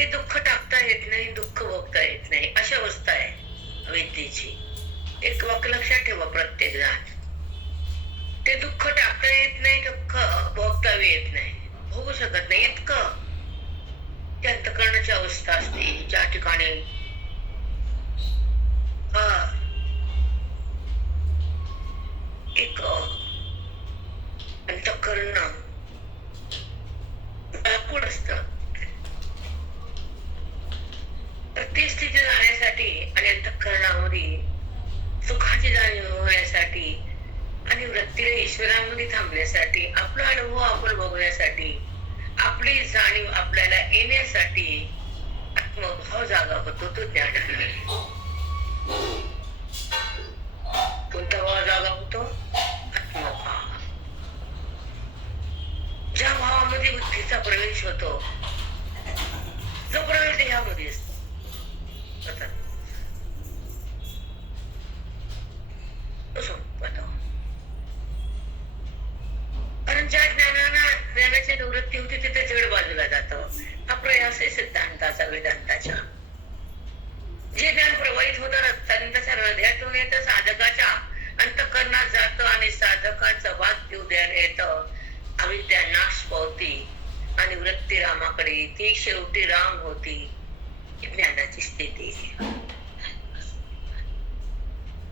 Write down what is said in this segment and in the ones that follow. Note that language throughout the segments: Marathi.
ते दुःख टाकता येत नाही, दुःख भोगता येत नाही, अशी अवस्था आहे विद्येची. एक वाक्य लक्षात ठेवा प्रत्येक जण. ते दुःख टाकता येत नाही, दुःख भोगता येत नाही, भोगू शकत नाही इतकं ते अंतःकरणाची अवस्था असते, ज्या ठिकाणी एक अंतःकरण व्याकुळ असतं. तर ती स्थिती जाण्यासाठी आणि अंतःकरणामध्ये सुखाची जाणीव होण्यासाठी आणि वृत्तीला ईश्वरामध्ये थांबण्यासाठी, आपला अनुभव आपण बघण्यासाठी, आपली जाणीव आपल्याला येण्यासाठी आत्मभाव जागा होतो, तो ज्ञान. कोणता भाव जागा होतो? आत्मभाव. ज्या भावामध्ये बुद्धीचा प्रवेश होतो, जो प्रवेश देहामध्ये असतो, कारण ज्या ज्ञानाच्या निवृत्ती होती तिथे जड बाजूला जातं. हा प्रयास आहे सिद्धांताचा, वेदांताच्या. जे ज्ञान प्रवाहित होतं रक्तांताच्या हृदयातून येतं, साधकाच्या अंतःकरणात जातं आणि साधकाचा वाद देऊन येतं. अविद्या नाश पावती आणि वृत्ती रामाकडे, ती शेवटी राम होती. ज्ञानाची स्थिती,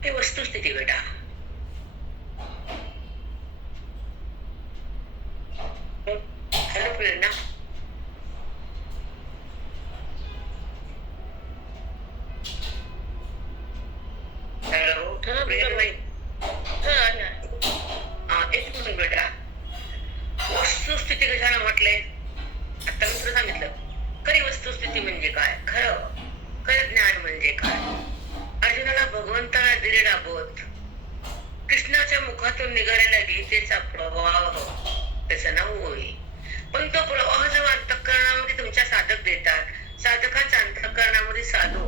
ही वस्तुस्थिती बेटा. हॅलो प्रेरणा. हॅलो प्रेरणा. एक मिनिट बेटा. वस्तुस्थिती कशाला म्हटले? आता मी तुला सांगितलं खरी वस्तुस्थिती म्हणजे काय, खरं ज्ञान म्हणजे काय. अर्जुनाला भगवंताला दिलेला बोध, कृष्णाच्या मुखातून निघालेला गीतेचा प्रवाह, त्याचं नाव होई. पण तो प्रवाह जेव्हा अंतःकरणामध्ये तुमच्या साधक देतात, साधकाच्या अंतःकरणामध्ये साधू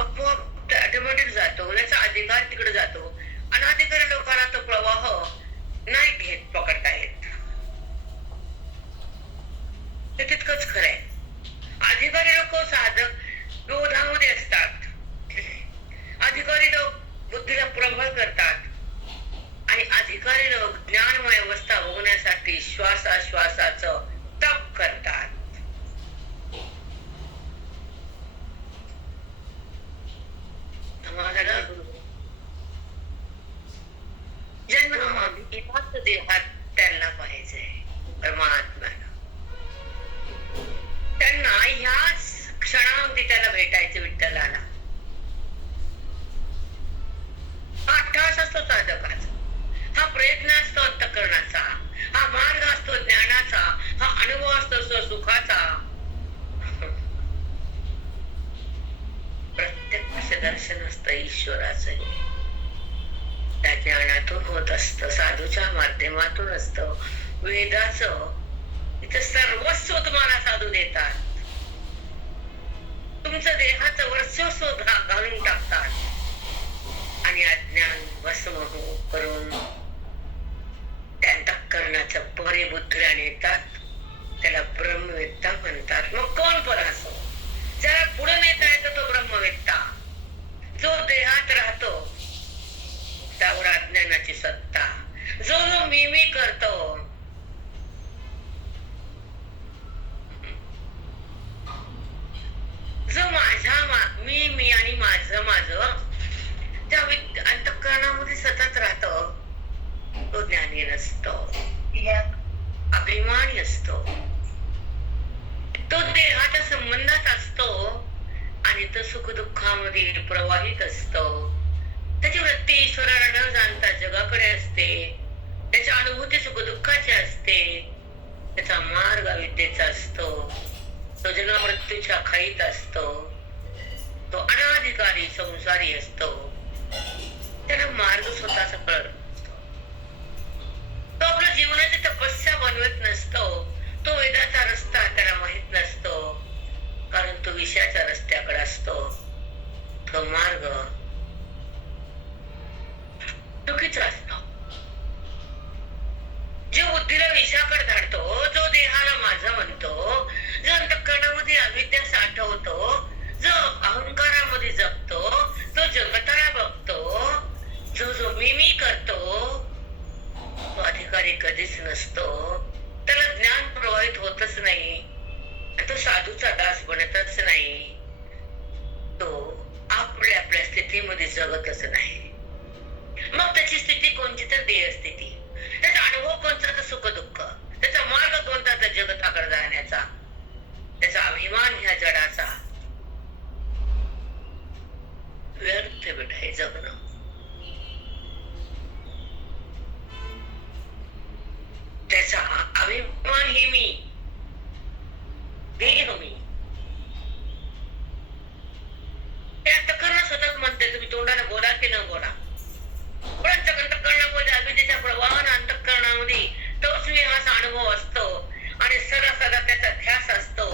आपोआप ऑटोमॅटिक जातो, त्याचा अधिकार तिकडे जातो. अनाधिकारी लोकांना तो प्रवाह नाही घेत, पकडता येत. ते तितकंच खरंय. अधिकारी लोक साधक विरोधामध्ये असतात. अधिकारी लोक बुद्धीला प्रबळ करतात आणि अधिकारी लोक ज्ञानमय अवस्था होण्यासाठी श्वासाश्वासाचं तप करतात. जन्म देहात त्यांना पाहिजे परमात्म्याला. त्यांना ह्याच क्षणामध्ये त्याला भेटायचं, विठ्ठलाला. हा अट्टास असतो साधकाचा, हा प्रयत्न असतो अंतःकरणाचा, हा मार्ग असतो ज्ञानाचा, हा अनुभव असतो सुखाचा. प्रत्यक्ष दर्शन असतं ईश्वराचं, त्या ज्ञानातून होत असतं, साधूच्या माध्यमातून असतं, वेदाचं. इथं सर्वस्व तुम्हाला साधू देतात, तुमचं देहाचं वर्चस्व घालून टाकतात आणि अज्ञान भस्म करून त्या अंतःकरणाचं परिबुद्ध्या नेतात. त्याला ब्रह्मवेत्ता म्हणतात. मग कोण पण असो, ज्याला पुढे नेता येतो तो ब्रह्मवेत्ता. जो देहात राहतो त्यावर अज्ञानाची सत्ता, जो मी करतो, जो मी आणि माझं त्या अंतःकरणामध्ये सतत राहतो, तो ज्ञानी नसतो, अभिमानी असतो. तो देहाच्या संबंधात असतो आणि तो सुख दुःखामध्ये प्रवाहित असतो. त्याची वृत्ती ईश्वराला न जाणता जगाकडे असते, त्याची अनुभूती सुख दुःखाची असते, त्याचा मार्ग अविद्येचा असतो, तो जन्म मृत्यूच्या खाईत असतो, तो अनाधिकारी संसारी असतो. त्याला मार्ग स्वतःचा कळत नसतो, तो आपल्या जीवनाची तपस्या बनवत नसतो, तो वेदाचा रस्ता त्याला माहित नसतो, कारण तो विषयाच्या रस्त्याकडे असतो. तो मार्ग चुकीचा असतो. जो बुद्धीला विषयाकडे धाडतो, जो देहाला माझं म्हणतो, जो अंतःकरणामध्ये कधीच नसतो, त्याला ज्ञान प्रवाहित होतच नाही, तो साधूचा दास बनतच नाही, तो आपल्या आपल्या स्थितीमध्ये जगतच नाही. मग त्याची स्थिती कोणती तर देह स्थिती, त्याचा अनुभव कोणता तर सुख दुःख, त्याचा मार्ग कोणता तर जगताकडे जाण्याचा, त्याचा अभिमान ह्या जडाचा. व्यर्थ बेटा हे जगणं. त्याचा अभिमान हे मी, देह मी. ते अंतःकरण स्वतःच म्हणते, तुम्ही तोंडाने बोला की न बोला, पण अंतःकरणामध्ये अविद्येच्या प्रवाहान अंतःकरणामध्ये तोच मी असा अनुभव असतो आणि सदा सदा त्याचा ध्यास असतो.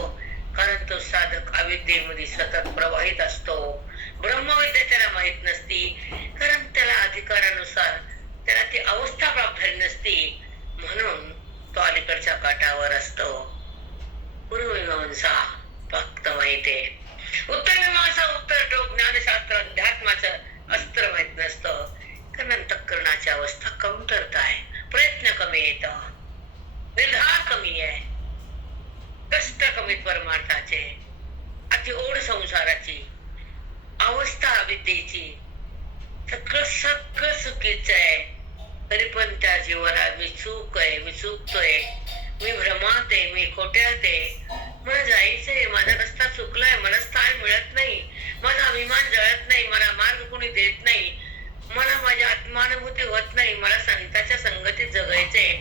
कारण तो साधक अविद्येमध्ये सतत प्रवाहित असतो. ब्रह्मविद्या त्याला माहित नसती, कारण त्याला अधिकारानुसार त्याला ती अवस्था प्राप्त झाली नसती, म्हणून तो अलीकडच्या काठावर असतो. पूर्वमीमांसा फक्त माहितीये, उत्तर मीमांसा उत्तर टोक ज्ञानशास्त्र अध्यात्माचं अस्त्र माहित नसतं. कारण अंतःकरणाची अवस्था कमतरता आहे, प्रयत्न कमी येत, निर्धार कमी आहे, कष्ट कमी परमार्थाचे, अति ओढ संसाराची, अवस्था अविद्येची, सगळं सगळं चुकीचं आहे. तरी पण त्या जीवाला मी चूक आहे, मी चुकतोय, मी भ्रमात आहे, मी खोट्यात आहे, मला जायचंय, माझा रस्ता चुकलाय, मला स्थान मिळत नाही, माझा अभिमान जळत नाही, मला मार्ग कोणी देत नाही, मला माझी आत्मानुभूती होत नाही, मला संतांच्या संगतीत जगायचंय,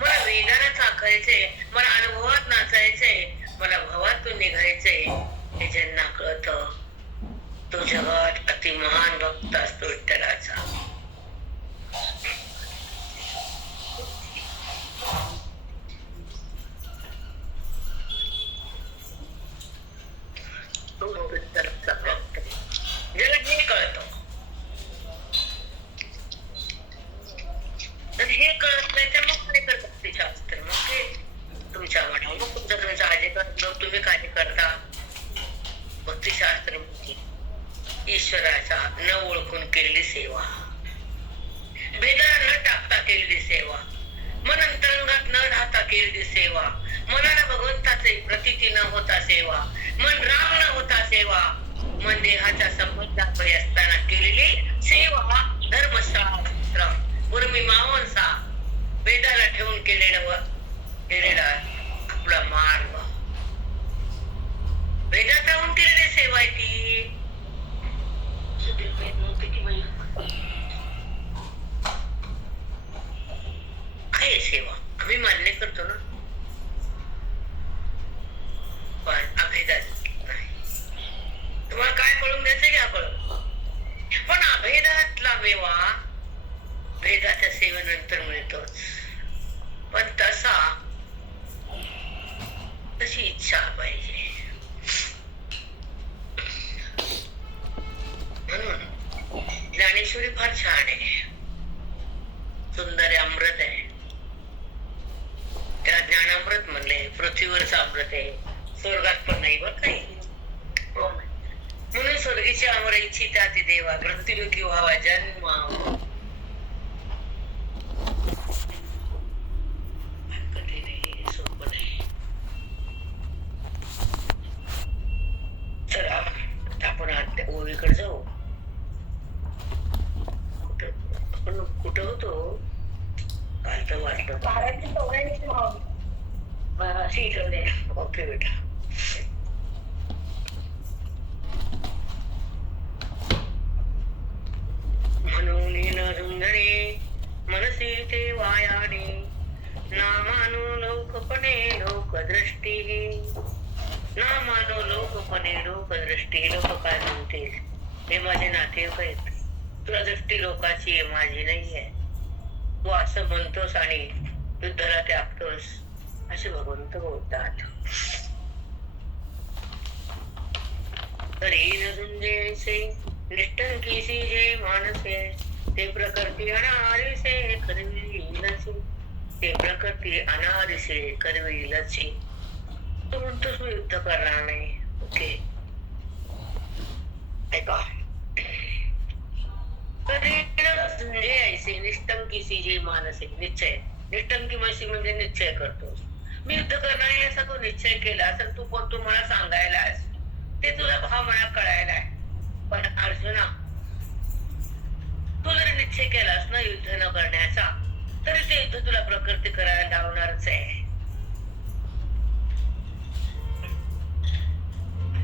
मला वेदाला चाखायचंय, मला अनुभवात नाचायचंय, मला भवातून निघायचंय. हे ज्यांना कळतं तो जगात अति महान भक्त असतो विठ्ठलाचा. ज्याला हे कळतं, हे कळत नाही तर मग काय करतात ते शास्त्र, मग ते तुमच्या मठावर, मग तुमचा अधिकार, तुम्ही काय करता. भक्तिशास्त्र ईश्वराचा न ओळखून केलेली सेवा, भेदाला न टाकता केलेली सेवा, मन अंतरंगात न राहता केलेली सेवा, मनाला भगवंताचे प्रतीती न होता सेवा, मन राम न होता सेवा, मन देहाच्या संबंधाकडे असताना केलेली सेवा. धर्मशास्त्र पूर्वमीमांसा वेदाला ठेवून केलेला आपला मार्ग, वेदात राहून केलेली सेवा आहे ती. आहे सेवा, आम्ही मान्य करतो ना, पण अभेदात नाही. तुम्हाला काय कळून द्यायचं घ्या कळून, पण अभेदातला मेवा भेदाच्या सेवेनंतर मिळतोच. पण तशी इच्छा पाहिजे. म्हणून ज्ञानेश्वरी फार छान आहे, सुंदर आहे, अमृत आहे. त्याला ज्ञानामृत म्हणले. पृथ्वीवरच अमृत आहे, स्वर्गात पण नाही बरं काही. म्हणून स्वर्गीची अमर इच्छिता ती देवा, मृत्युलोकी व्हावा जन्म. चला आपण ओळीकडे जाऊ. कुठं होतो काल तर वाटलं ओके बेटा. म्हणून न झुंजणे मनसी ते वायाने, नामानो लोकपणे लोकदृष्टी, नामानो लोकपणे लोकदृष्टी. लोक काय म्हणतील, हे माझे नातेवाईक आहेत, तुला दृष्टी लोकाची आहे, माझी नाही आहे. तू असं म्हणतोस आणि युद्धाला त्यागतोस, असे भगवंत बोलतात. तरी न झुंजेसे निष्ठंकीसी जे मानसे, ते प्रकृती अनादिसे करविलसे, ते प्रकृती अनादिसे करविलसे. तू म्हणतोस मी युद्ध करणार नाही, ओके ऐका. तरी न झुंजे ऐसे निष्ठंकीसी जे मानसे, निश्चय निष्ठंकी म्हशी म्हणजे निश्चय करतो. मी युद्ध करणार आहे असा तू निश्चय केला असेल, तू कोण तू मला सांगायलास, ते तुला भाव मला कळायला आहे. पण अर्जुना, तू जर निश्चय केलास ना युद्ध न करण्याचा, तरी ते युद्ध तुला प्रकृती करायला लावणारच आहे.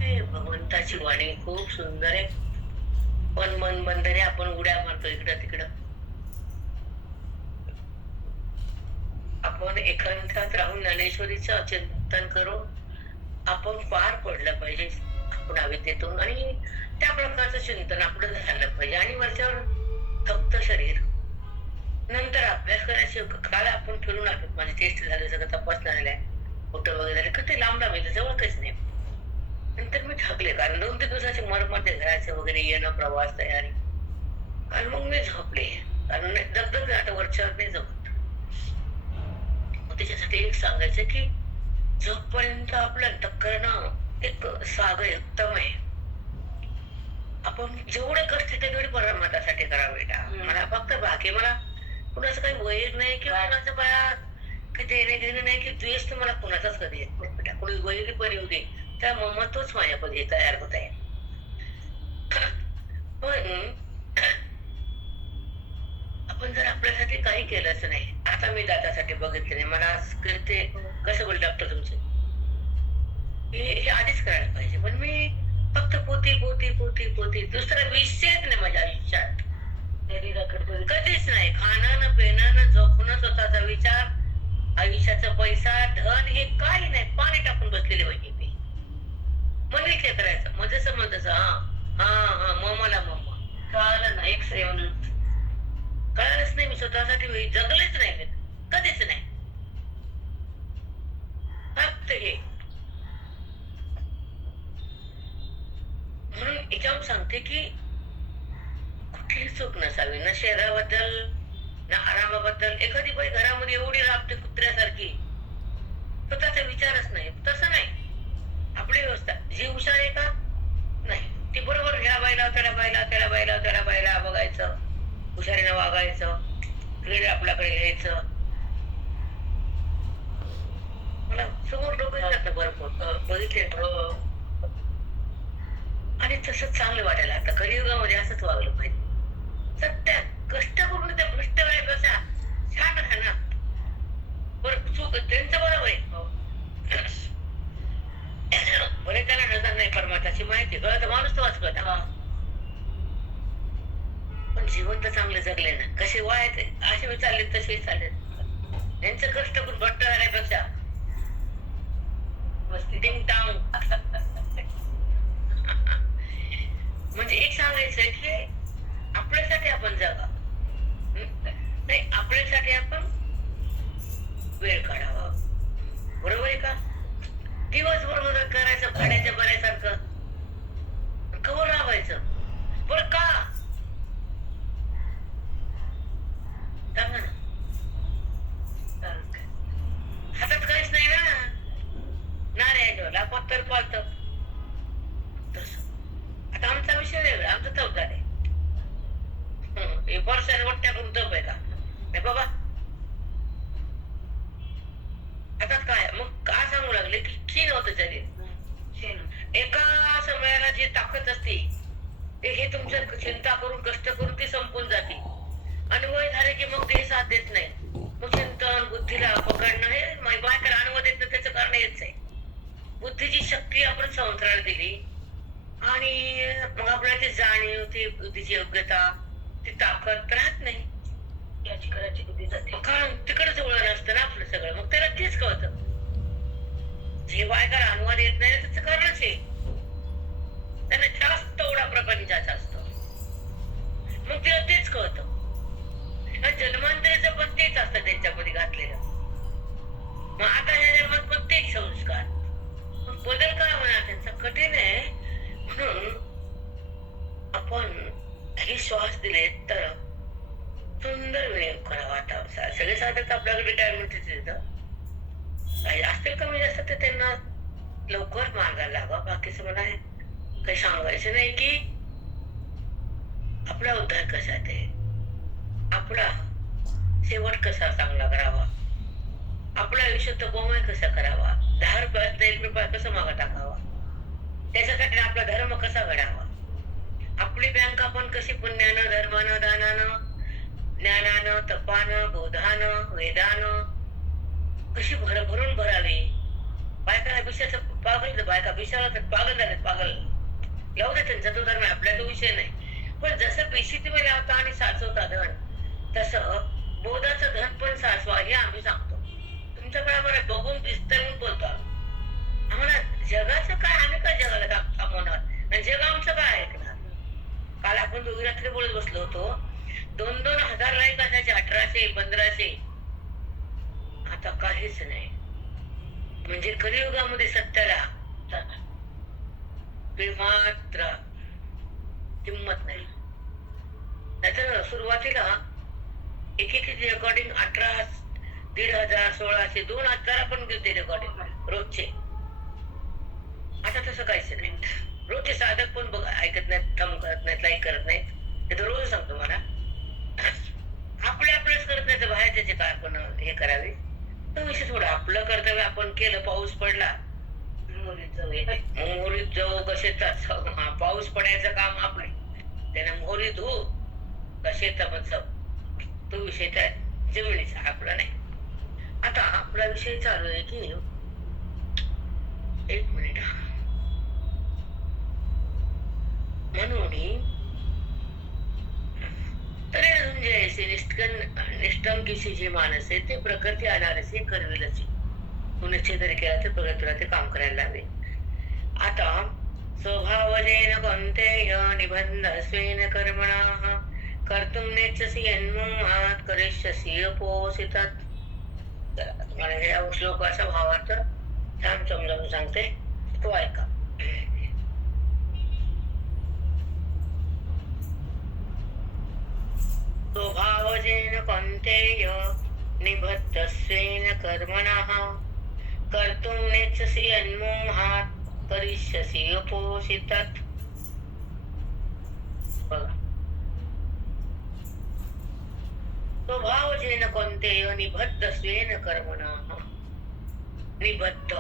हे भगवंताची वाणी खूप सुंदर आहे. पण मन बंधने आपण उड्या मारतो इकडं तिकडं. आपण एकांतात राहून ज्ञानेश्वरीचं चिंतन करून आपण पार पडलं पाहिजे आपण अविद्येतून, आणि त्या प्रकारचं चिंतन आपलं झालं पाहिजे. आणि वरच्यावर फक्त शरीर, नंतर अभ्यास करायचे. काल आपण फिरून आलो, माझे टेस्ट झाले, सगळं तपासणं झालंय, फोटो वगैरे झाले, कधी लांब लांब येते, जवळ काहीच नाही. नंतर मी थकले, कारण 2-3 दिवसाची मरमरते घराचं वगैरे येणं, प्रवास, तयारी. आणि मग मी झोपले, कारण दगदग आता वरच्यावर नाही जमत. मग त्याच्यासाठी एक सांगायचं की जोपर्यंत आपलं अंतःकरण एक सागर उत्तम आहे, आपण जेवढे कष्ट तेवढे परमार्थासाठी करावे. मला फक्त बाकी मला कुणाचं काही वैर नाही किंवा कुणाचं मला काही देणे घेणे नाही, की द्वेष तर मला कुणाचाच कधी येत नाही बेटा. कुणी वैरी पण येऊ दे, त्या ममत्वच माझ्यामध्ये तयार होत आहे. पण आपण जर आपल्यासाठी काही केलंच नाही, आता मी दादासाठी बघितलं नाही, मला करते कसं बोल डॉक्टर तुमचे, हे आधीच करायला पाहिजे. पण मी फक्त पोती पोती पोती पोती, दुसरा विषयच नाही माझ्या आयुष्यात. कधीच नाही. खाणं न पेणं न झोपणं, स्वतःचा विचार, आयुष्याचा पैसा धन हे काही नाही. पाणी टाकून बसलेले पाहिजे मी. मन इथे करायचं, मग जसं मग तसं. हा हा हा मला कळालं ना, एक सेवन कळालंच नाही. मी स्वतःसाठी जगलेच नाही, मी कधीच नाही. फक्त हे म्हणून याच्यावर सांगते की कुठली चूक नसावी, ना शरीराबद्दल ना आरामाबद्दल. एखादी बाई घरामध्ये एवढी राबते कुत्र्यासारखी, स्वतःचा विचारच नाही. तसं नाही. आपली व्यवस्था जी हुशार आहे का नाही, ती बरोबर ह्या बाईला त्याला बाईला त्याला बाईला त्याला बाईला बघायचं, हुशारीनं वागायचं, क्रीड आपल्याकडे घ्यायचं. मला समोर लोक येतात भरपूर बघितले, आणि तसंच चांगलं वाटायला. आता कलियुगामध्ये असंच वागलं पाहिजे. सत्य कष्ट करून त्या भ्रष्ट वेळेपेक्षा छान आहे ना. बरं चूक त्यांचं बरोबर आहे, भले त्याला नजर नाही परमार्थाची माहिती, कळत माणूस तो वाच कळता. पण जीवन तर चांगले जगले ना, कसे वाय असे मी चालले तसे चालले. यांचं कष्ट करून भट्ट झाल्यापेक्षा टिंग टांग. म्हणजे एक सांगायचं की आपल्यासाठी आपण जगा, नाही आपल्यासाठी आपण वेळ काढावा. बरोबर आहे का? दिवसभर मदत करायचं भाड्याच्या बऱ्यासारखं, कवर राहायचं. बरं का सांगा ना, हातात काहीच नाही ना, नाऱ्या पत्तर पालत. आता आमचा विषय वेगळा, आमचं तप झाले. हे वर्षाने वाटत्या करून तप आहे का नाही बाबा. आता काय मग का सांगू लागले की क्षीण होत चालेल. एका समयाला जी ताकद असते हे तुमच्या चिंता करून कष्ट करून ती संपून जाते, आणि वय झाले की मग ते साथ देत नाही. मग चिंतन बुद्धीला पकडणं हे बायकर अनुभव देत नाही, त्याचं कारण हेच आहे. बुद्धीची शक्ती आपण संवत्सराला दिली, आणि मग आपल्याला ती जाणीव, ती बुद्धीची योग्यता, ती ताकद राहत नाही. याची करायची बुद्धी जाते, कारण तिकडच वळण असतं ना आपलं सगळं. मग त्याला तेच कळतं, जे बायकर अनुवाद येत नाही त्याचं कारणच आहे, त्यांना जास्त ओढा प्रपंचाचा असतो. मग तिला तेच कळतं. जन्मांतराचं पण तेच असतं त्यांच्यामध्ये घातलेलं. मग आता या जन्मात पण तेच संस्कार. मग बदल काय म्हणा त्यांचा कठीण आहे. म्हणून आपण हे श्वास दिले तर सुंदर विनियोग करावा. आता सगळे सांगतात आपल्याकडे रिटायरमेंट देतं, काही असतील कमी जास्त तर त्यांना लवकर मार्गाला लावा. बाकीचं मला काही सांगायचं नाही की आपला उद्धार कसा ते, आपला शेवट कसा चांगला करावा. आपलं आयुष्य तपोमय कसं करावा, 10 रुपयातला 1 रुपया कसा मागे टाकावा, त्याच्यासाठी आपला धर्म कसा घडावा, आपली बँक आपण कशी पुण्यानं, धर्मानं, दानानं, ज्ञानानं, तपानं, बोधानं, वेदानं कशी भरभरून भरावी. बायका विषयाचं पागल, बायका विषयाला तर पागल झाले, पागल. लावू दे त्यांचा तो धर्म, आपला तो विषय नाही. पण जसं पेशी तुम्ही लावता आणि साचवता धन, तसं बोधाचं धन पण साचवा हे आम्ही सांगतो. तुमच्याकडे आम्हाला बघून दिसतंय म्हणून बोलतो. आम्हाला जगाचं काय, आम्ही काय जगाला थांबवणार आणि जग आमचं काय ऐकणार. काल आपण दोघी रात्री बोलत बसलो होतो, 2-2 हजार लाईक असायचे, 1800, 1500. आता काहीच नाही. म्हणजे कलियुगामध्ये सत्याला मात्र किंमत नाही. नाहीतर सुरुवातीला एक रेकॉर्डिंग 18, 1500, 1600, 2000 आपण घेते रेकॉर्डिंग रोजचे. आता तसं काहीच नाही. रोजचे साधक पण बघ ऐकत नाहीत, थंब करत नाहीत, लाईक करत नाहीत. हे तर रोज सांगतो मला. आपलेच करत नाही तर बाहेर त्याचे काय आपण हे करावे. तो विषय थोडा आपलं कर्तव्य आपण केलं. पाऊस पडला, मोहरीत जाऊ कसे, पाऊस पडायचं काम आपलं, त्याला मोहरी धू कसे तो विषय काय जमिनीचा, आपला नाही. आता आपला विषय चालू आहे की 1 मिनिट. म्हणून तरी अजून जे ऐसे निष्ठम किसी जे माणस आहे ते प्रकृती आणारसे करवेलच. तू निश्चय जरी केला तर प्रकृतीला ते काम करायला लावे. आता स्वभावजेन कौन्तेय निबन्धस्वेन कर्मणः कर्तुं नेच्छसि यन्मोहात् करिष्यसि अपोसितात्. तुम्हाला या श्लोकाचा भावार्थ छान समजावून सांगते, तो ऐका. स्वभावजेन कौन्तेय निबद्धस्वेन कर्मणः कर्तुं नेच्छसि यन्मोहात् करिष्यसि अपोसितात्. बघा, स्वभावजेन कौन्तेय निबद्धस्वेन कर्मणः. निबद्ध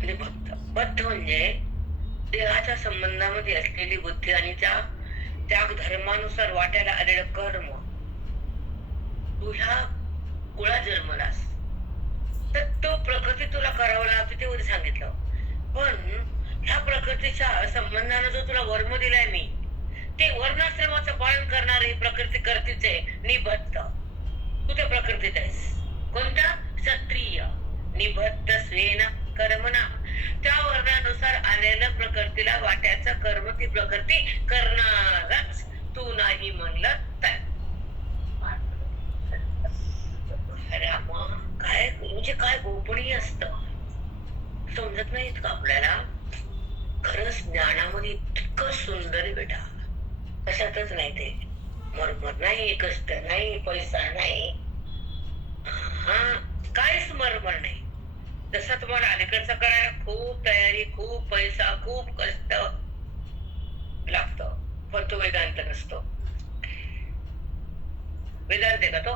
निबद्ध बद्ध म्हणजे देहाच्या संबंधामध्ये असलेली बुद्धी आणि त्या धर्मानुसार वाट्याला आलेलं कर्म. तू ह्या कुळा जन्मलास तर तो प्रकृती तुला करावं लागते, ते वरी सांगितलं. पण ह्या प्रकृतीच्या संबंधानं जो तुला वर्म दिलाय मी, ते वर्णाश्रमाचं पालन करणारी प्रकृती करतीच आहे. निबद्ध, तू त्या प्रकृतीत आहेस. कोणता? क्षत्रिय. निबद्ध स्वेन कर्मणा, त्या वर्णानुसार आलेलं प्रकृतीला वाट्याचं कर्म ती प्रकृती करणारच. तू नाही म्हणलं तर. रामा, काय म्हणजे काय गोपनीय असतं समजत नाहीत का आपल्याला. खरंच ज्ञानामध्ये इतकं सुंदर आहे बेटा, कशातच नाही. ते मरमर नाही, कष्ट नाही, पैसा नाही, काहीच मरमर नाही. जसं तुम्हाला अलीकडचं करायला खूप तयारी, खूप पैसा, खूप कष्ट लागत, पण तो वेदांत नसतो. वेदांत आहे का तो?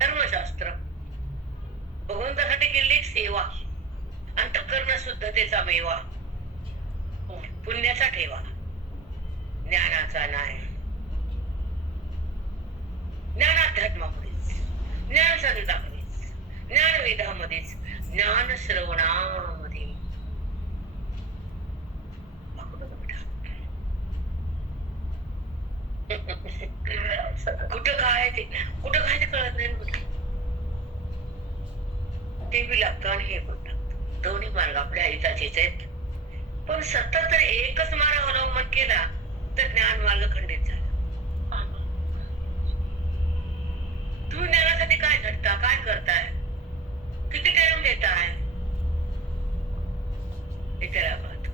धर्मशास्त्र. भगवंतासाठी केलेली सेवा, अंतःकरण शुद्धतेचा मेवा, पुण्याचा ठेवा, ज्ञानाचा नाही. ज्ञानाध्यात्मामध्येच, ज्ञान संतामध्येच, ज्ञान वेदामध्येच, ज्ञान श्रवणामध्ये. कुठं काय ते कळत नाही. कुठं ते बी लागतं आणि हे पण लागतं. दोन्ही मार्ग आपल्या हिताचेच आहेत. पण सतत एकच मार्ग अवलंबन केला तर ज्ञान मार्ग खंडित झाला. तुम्ही ज्ञानासाठी काय घडता, काय करताय, किती टाइम देताय, हे त्याला पाहतो.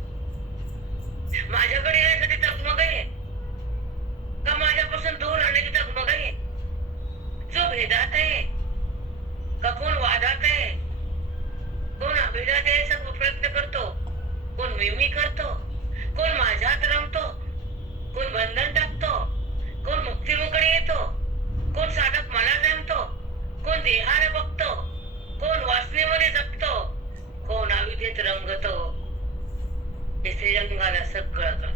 माझ्याकडे येण्यासाठी तगमग आहे का माझ्यापासून दूर राहण्याची तगमग आहे? जो भेदात आहे का कोण वादात आहे, कोण अभिजात यायचा प्रयत्न करतो, कोण मिमी करतो, कोण माझ्यात रमतो, कोण बंधन टाकतो, कोण मुक्तीमुकडे येतो, कोण साधक मला जमतो, देहाने बघतो, कोण वासनेमध्ये जगतो, कोण अविद्येत रंगतो, हे श्रीरंगाला सगळं कळतं.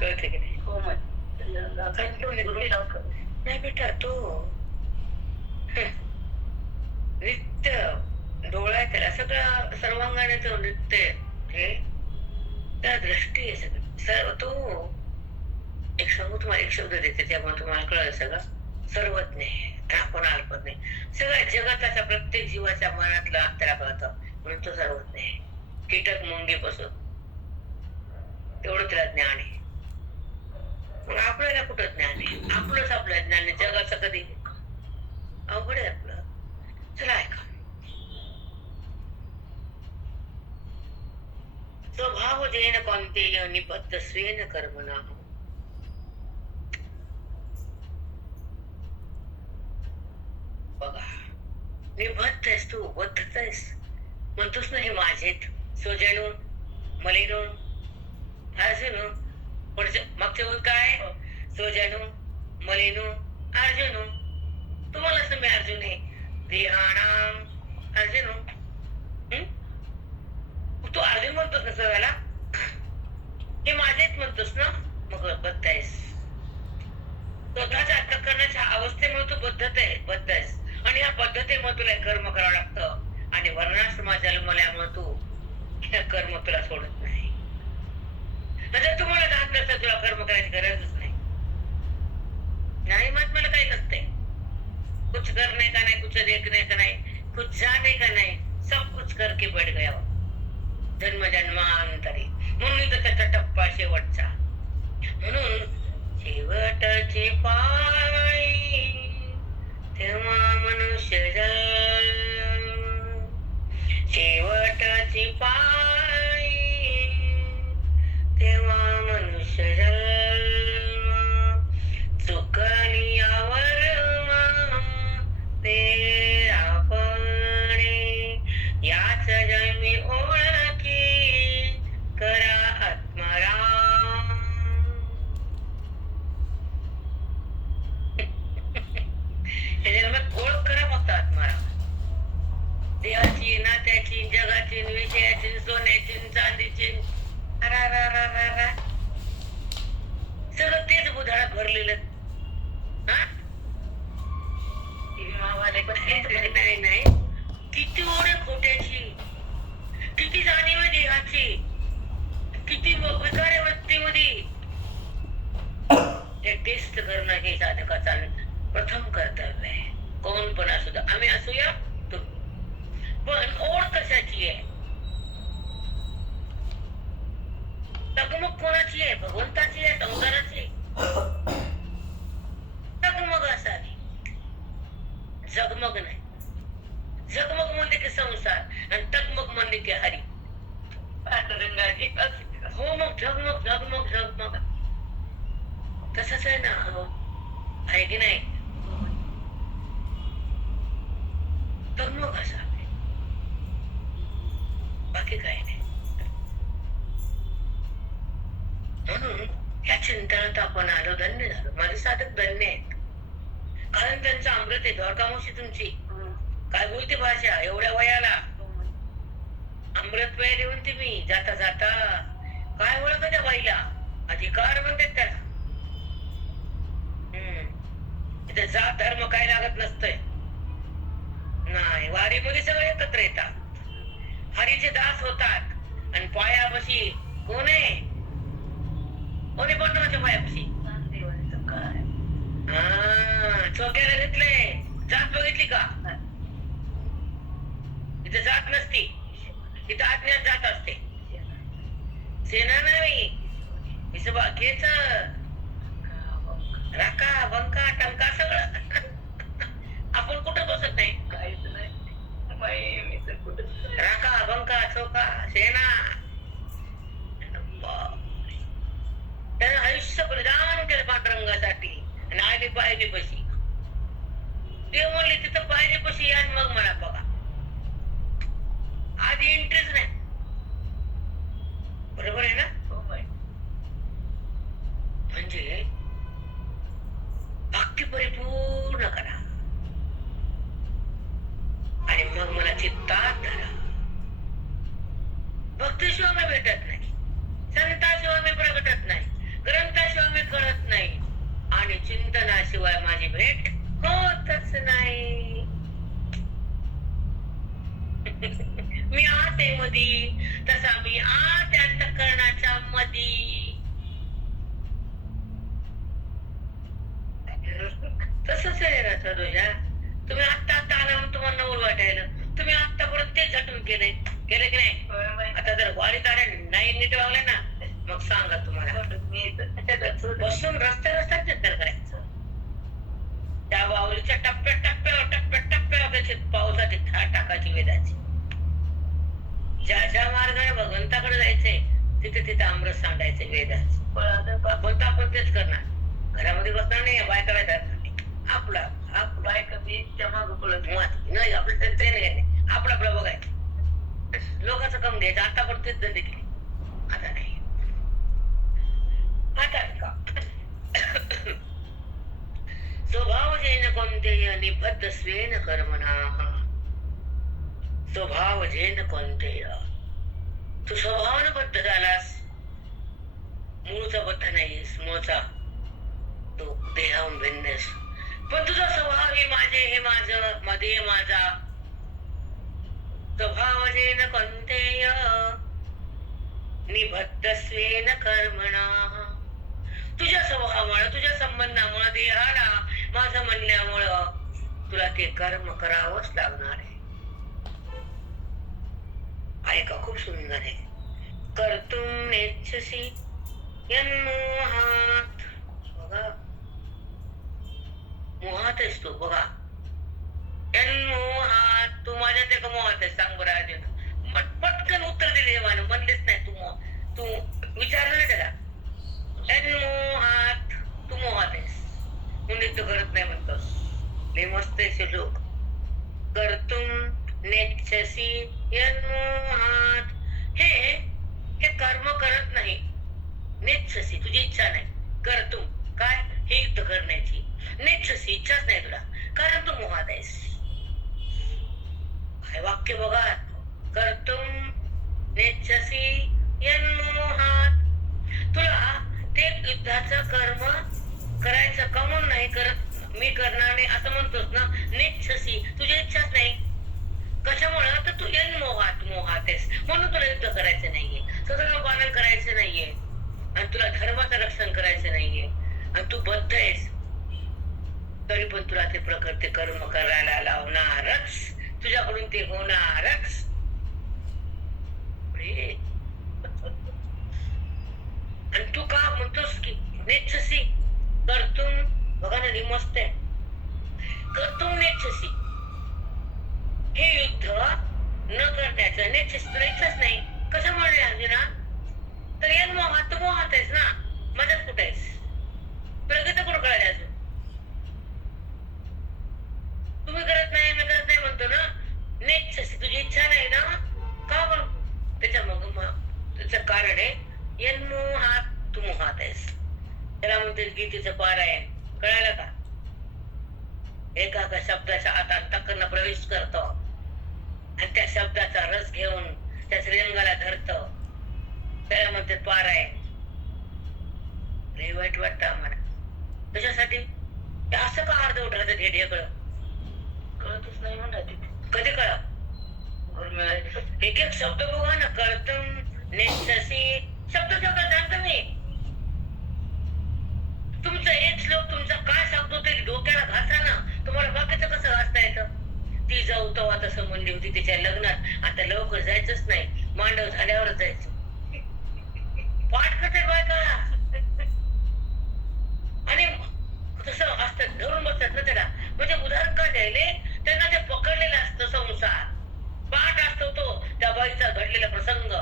कळते की नाही? नाही बेटा, तो नृत्य डोळा त्याला सगळं सर्वांगाने तो नृत्य हे त्या दृष्टी आहे सगळं सर्व. तो एक सांगू तुम्हाला, एक शब्द देते त्यामुळे तुम्हाला कळलं सगळं. सर्वज्ञ आहे, आपण अल्पज्ञ नाही. सगळ्या जगाचा प्रत्येक जीवाच्या मनातला त्याला कळतं, म्हणून तो सर्वज्ञ आहे. कीटक मुंगी पासून तेवढं त्याला ज्ञान आहे. मग आपल्याला कुठं ज्ञान आहे? आपलंच आपलं ज्ञान आहे, जगाचं कधी अवघड आहे आपलं. चला ऐका. स्वभाव जेन कौंतेय निबद्ध स्वेन कर्मणा. बघा, निबद्ध आहेस तू, बद्धच आहेस. म्हणतोस ना हे माझेत, सोजणू मलिनू अर्जुनू. पुढच्या मागच्या बोल काय? सोजणू मलिनू अर्जुनू. तुम्हालाच मी अर्जुन आहे. देहानाम अर्जुनू. तू अर्जुन म्हणतोस ना सगळ्याला, हे माझेच म्हणतोस ना, मग बद्ध आहेस. स्वतःच्या अंतःकरणाच्या अवस्थेमुळे तू बद्ध आहेस. आणि या पद्धतीमुळे तुला कर्म करावं लागतं. आणि वर्णाश्रमात जन्मल्यामुळे तू कर्म तुला सोडत नाही. जर तुम्हाला जात नसतं, तुला कर्म करायची गरजच नाही. महात्म्याला काही नसते. कुछ करने का नाही, कुछ देखने का नाही, कुछ जाने का नाही, सब कुछ करके बैठ गया जन्म जन्मांतरी. म्हणून तर त्याचा टप्पा शेवटचा. म्हणून शेवटचे पाय तेव्हा मनुष्य जन्म. शेवटची पाय तेव्हा मनुष्य जन्म. चुकली यावर ते आपणे, याच जन्मी ओळखी करा आत्माराम. हे जन्मात ओळख करा फक्त आत्माराम. देहाची, नात्याची, जगाची, विषयाची, सोन्याची, चांदीची, सगळं तेच बुधाळात भरलेलं. नाही, किती ओढे खोट्याची, किती जाणीव देहाची, किती विकार वृत्तीमध्ये. हे टेस्ट करणं हे साधकाचा प्रथम कर्तव्य आहे. कोण पण असू द्या, आम्ही असूया पण ओढ कशाची आहे? तगमग कोणाची आहे? भगवंताची आहे, संसाराची? तगमग असावी, जगमग नाही. जगमग म्हणजे की संसार आणि तगमग म्हणजे की हरी. हो, मग झगमग झगमग झगमग तसंच आहे ना. आहे की नाही? तगमग असावी, बाकी काही नाही. म्हणून ह्या चिंतनात आपण आलो, धन्य झालो. माझे साधक धन्य आहेत, कारण त्यांचं अमृत आहे. द्वारकामावशी तुमची काय बोलते भाषा, एवढ्या वयाला अमृत वेळ देऊन तुम्ही जाता जाता काय ओळख त्या बाईला? अधिकार म्हणतात त्याला. इथे जात धर्म काय लागत नसतंय. नाही, वारीमध्ये सगळे एकत्र येतात, हरीचे दास होतात. आणि पायापाशी कोण आहे? कोणी बंधवाच्या पायापाशी? चोक्याला घेतलंय. जात बघितली का? इथे जात नसती, इथं अज्ञात जात असते. सेना नाही, बाकीच राका बंका टंका सगळं. आपण कुठं बसत नाही, काहीच नाही. राका बंका चौका सेना. त्यानं आयुष्य बलिदान केलं पांडुरंगासाठी. आणि आली पायरी पशी. देव म्हणले तिथं पायरी पशी या, मग मला बघा. आधी इंटरेस्ट नाही, बरोबर आहे ना? म्हणजे भक्ती परिपूर्ण करा आणि मग मला चित्तात धरा. भक्तीशिवाय मी भेटत नाही, संताशिवाय मी प्रगटत नाही, ग्रंथाशिवाय मी कळत नाही आणि चिंतनाशिवाय माझी भेट होतच नाही. मी आत आहे मधी, तसा मी आत अंतःकरणाच्या मधी. तसंच आहे ना सरोजा. तुम्ही आत्ता आत्ता आला म्हणून तुम्हाला नवल वाटायला. तुम्ही आत्तापर्यंत तेच झटून केलंय की नाही? आता जर वारीत आले नाही नीट वागले ना, मग सांगा तुम्हाला बसून रस्त्यात चिंतन करायचं. त्या बाहुलीच्या टप्प्यावर पावसाची थाट टाकायची वेदाची. ज्या मार्गाने भगवंताकडे जायचंय तिथे तिथे अमृत सांडायचे वेदाचे. आपण तेच करणार. घरामध्ये बसणार नाही, बायका आपला बायका नाही, आपलं ट्रेन घ्यायचे, आपलं बघायचं. लोकांचं कम द्यायचं. आता पण तेच धंदे केले. आता नाही. आता का स्वभाव जेन कोणतेय निबद्ध स्वेन कर्मणा. स्वभाव जेन कोणतेय. तू स्वभावानं बद्ध झालास, मूळचा बद्ध नाहीस. मूळचा तू देहाहून भिन्नस, पण तुझा स्वभाव हे माझे, हे माझं, मध्ये माझा. स्वभाव जेन कोणतेय निबद्ध स्वेन कर्मणा. तुझ्या स्वभावामुळे, तुझ्या संबंधामुळे, देहाला माझं म्हणल्यामुळं तुला ते कर्म करावंच लागणार आहे. ऐका, खूप सुंदर आहे. कर्तुम नेच्छसी यन्मोहात. बघा, मोहात आहेस तू. बघा, यन्मोहात. तू माझ्यात एका मोहात आहेस. सांग बरं आधी. पटकन उत्तर दिले देवाने, म्हणलेच नाही. तू विचारलं नाही त्याला. यन्मोहात, तू मोहात आहेस. मुलीच करत नाही म्हणतोस. लय मस्त आहे लोक. कर्तुम नेच्छसी यन्मोहात. हे कर्म करत नाही. नेच्छसी, तुझी इच्छा नाही. कर्तुम, काय? हे युद्ध करण्याची. नेच्छसी, इच्छाच नाही तुला, कारण तू मोहात आहेस. काय वाक्य बघा. कर्तुम नेच्छसी यन्मोहात. तुला ते युद्धाचं कर्म करायचं कमून नाही करत. मी करणार नाही असं म्हणतोस ना. नेच्छसी, तुझी इच्छाच नाही. कशामुळं? तर तू यन्मोहात, मोहात आहेस. म्हणून तुला युद्ध करायचं नाहीये, स्वतःला पालन करायचं नाहीये, आणि तुला धर्माचं रक्षण करायचं नाहीये, आणि तू बद्ध आहेस. तरी पण तुला ते प्रकृती कर्म करायला लावणारच. तुझ्याकडून ते होणारच. आणि तू का म्हणतोस की नेच्छसी कर्तुम. बघा ना, मस्त आहे. कर्तुम नेच्छसी, हे युद्ध न करण्याचं. नेच्छसी, तुला इच्छाच नाही. कशामुळे अर्जुना? तर यन्मोहात, तू मोहात आहेस ना. मदत कुठे आहेस? प्रगती कुठं कळाली अजून? तुम्ही करत नाही, मी करत नाही म्हणतो ना. नेच्छसी, तुझी इच्छा नाही ना. का बरं? त्याच्या मग त्याचं कारण आहे यन्मोहात, तू मोहात आहेस. त्याला म्हणते गीतेचं पारायण. कळालं का? एका शब्दाच्या आत अंतःकरणात प्रवेश करतो आणि त्या शब्दाचा रस घेऊन त्या श्रीअंगाला धरतो. त्याला म्हणते पारायण. लय वाईट वाटतं आम्हाला. त्याच्यासाठी असं का अर्ध उठराचं ढेढेकळ कळतच नाही म्हणत. कधी कळा? एक एक शब्द बघा ना. कर्तुम नेच्छसी, शब्द जाणतो मी. तुमचा एक श्लोक तुमचा काय सांगतो ते डोक्याला घासा ना. तुम्हाला बाकीचं कसं वाचता येतं? ती जाऊ तवा तसं म्हणली होती त्याच्या लग्नात. आता लवकर जायचंच नाही, मांडव झाल्यावरच जायचं. पाठ करते बायका आणि तसं असतात, धरून बसतात ना त्याला. म्हणजे उदाहरण काय द्यायले? त्यांना ते पकडलेलं असतं संसार. पाठ असतो तो त्या बाईचा घडलेला प्रसंग.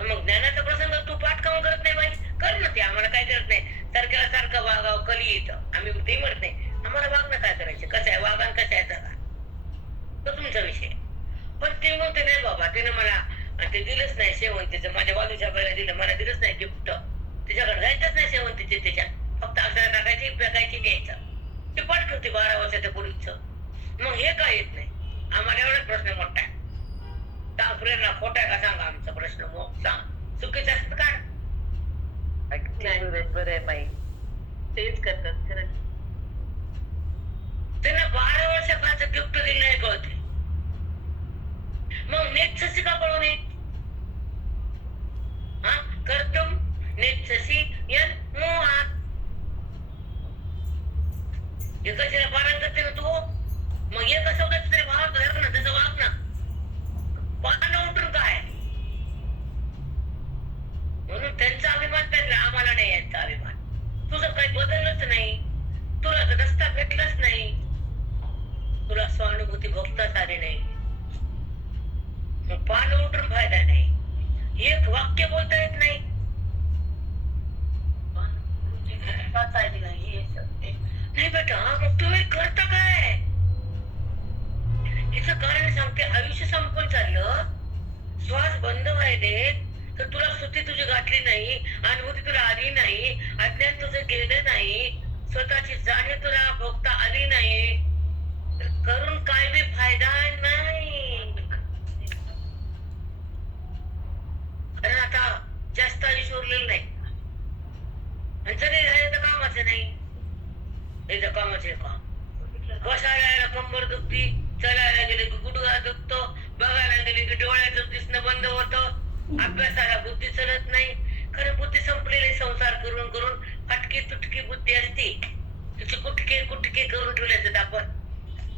मग ज्ञानाचा प्रसंग तू पाठ काऊन करत नाही बाई? कर ना ते. आम्हाला काय करत नाही. सारख्याला सारखं वागावं कली येतं. आम्ही ते म्हणत नाही. आम्हाला वागणं काय करायचं? कसं आहे वागण, कसं आहे जगा, तो तुमचा विषय. पण ते म्हणते नाही बाबा, तिने मला ते दिलंच नाही शेवंतीचं. माझ्या बाजूच्या बाईला दिलं, मला दिलंच नाही गिफ्ट. तिच्याकडे जायचंच नाही शेवंतीचे. त्याच्या हे काय येत नाही. आम्हाला एवढा प्रश्न मोठा आहे. प्रेरणा खोटा आहे का सांगा. आमचा प्रश्न मग सांग चुकीचं असतं का? बरोबर आहे बाई, तेच करतात खरंच. त्यांना 12 वर्षापर्यंत गिफ्ट दिलं नाही कळते. मग नेतसी का कळू नये? कर्तुम नेतसी यन मोहात एकाच्या पारांगत ना तू. मग एक शब्दाचं तरी भाव धर ना, त्याचं वाग ना. पानं उठून काय? म्हणून त्यांचा अभिमान त्यांना, आम्हाला नाही यांचा अभिमान. तुझं काही बदललंच नाही, तुला तर रस्ता भेटलाच नाही, तुला स्वानुभूती भोगताच आली नाही. मग पानं उठून फायदा नाही. एक वाक्य बोलता येत नाही, नाही बेटा. मग तुम्ही करता काय? हिचं कारण सांगते. आयुष्य संपून चाललं, श्वास बंद व्हायले, तर तुला सुट्टी तुझी गाठली नाही, अनुभूती तुला आली नाही, अज्ञान तुझं गेलं नाही, स्वतःची जाणीव तुला भोगता आली नाही, तर करून काय बी फायदा नाही. कारण आता जास्त आयुष्य उरलेलं नाही. आणि जरी झाले तर कामाचं नाही. इथं कामाचे काम. बसायला कंबर दुखती, चलायला गेले की गुडघा दुखतो, बघायला गेले की डोळ्याचं दिसणं बंद होतं, अभ्यासाला बुद्धी चलत नाही. खरं बुद्धी संपलेली संसार करून करून फटकी तुटकी बुद्धी असते. तिची कुटके कुटके करून ठेवल्याचं आपण.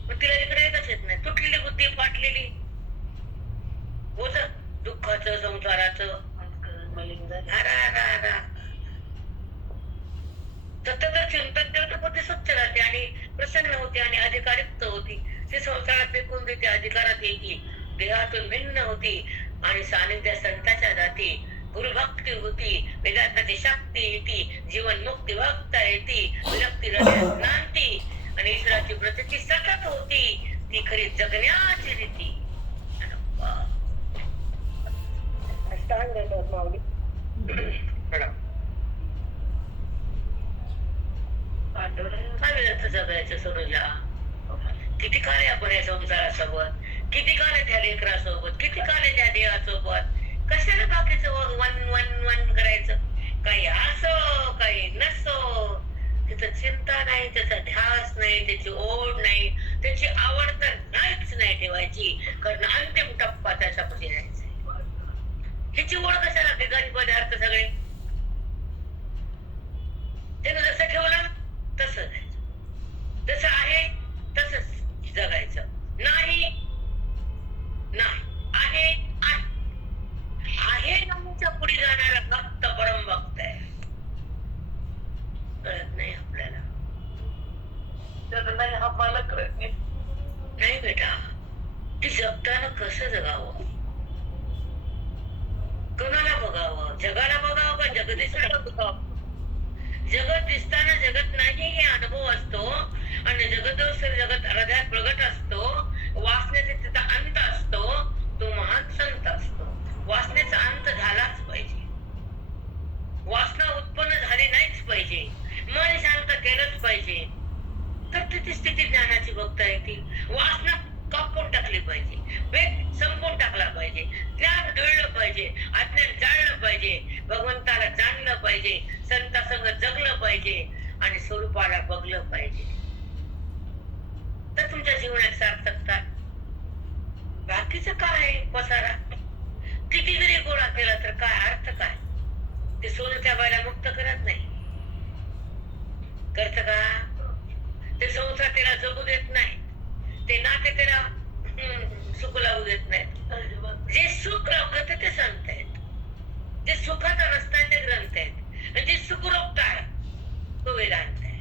मग तिला इकडे येतच येत नाही. तुटलेली बुद्धी, फाटलेली होत दुःखाचं, संसाराचं. सतत चिंतन बुद्धी स्वच्छ राहते आणि प्रसन्न होते आणि अधिकारिक्त होती. ती संसारात फेकून देते, अधिकारात येते, देहातून भिन्न होती आणि सानिध्य संतांच्या जाती. गुरुभक्ती होती, वेदांताची शक्ती येते, जीवन मुक्ती वागता येते, विरक्ती नांदती आणि ईश्वराची प्रचिती सतत होती. ती खरी जगण्याची रीती. जगायचं सोडूला. किती काळ आपण या संसारासोबत, किती काळ त्या लेकरासोबत, किती काळ त्या देवासोबत. कशाला बाकीचं वन वन वन करायचं? काही असो काही नसो, तिथं चिंता नाही, त्याचा ध्यास नाही, त्याची ओढ नाही, त्याची आवड तर नाहीच नाही ठेवायची. कारण अंतिम टप्पा त्याच्यापाशी जायचा. हिची ओढ कशाला? ठिकाणी पदार्थ सगळे त्यानं जसं ठेवलं तसं जायचं. जसं आहे तसंच जगायचं. नाही नाही, आहे आहे नाहीच्या पुढे जाणारा भक्त परम भक्त आहे. कळत नाही आपल्याला. आम्हाला कळत नाही. नाही बेटा, ती जगताना कसं जगावं, कोणाला बघावं, जगाला बघावं का जगदीश्वराला बघावं? जगत दिसताना जगत नाही हे अनुभव असतो आणि जगदोत्तर जगत हृदयात प्रगट असतो. वासनेचा तिचा अंत असतो, तो महान संत असतो. वासनेचा अंत झालाच पाहिजे, वासना उत्पन्न झाली नाहीच पाहिजे, मन शांत केलंच पाहिजे, तर तिथे स्थिती ज्ञानाची बघता येते. वासना कापून टाकली पाहिजे, वेग संपवून टाकला पाहिजे, ज्ञान गिळलं पाहिजे, अज्ञान जाळलं पाहिजे, भगवंताला जाणलं पाहिजे, संतासंग जगलं पाहिजे आणि स्वरूपाला बघलं पाहिजे. तर तुमच्या जीवनात सार्थकता. बाकीचं काय पसारा किती जरी गोळा केला तर काय अर्थ काय? ते सोनं त्या बायला मुक्त करत नाही. करत का? ते संसार त्याला जगू देत नाही, ते नाते त्याला सुख लागू देत नाही. जे सुख लागत ते संत आहेत, जे सुखाचा रस्ता ते ग्रंथ आहेत, आणि जे सुखरूप आहे तो वेदांत आहे.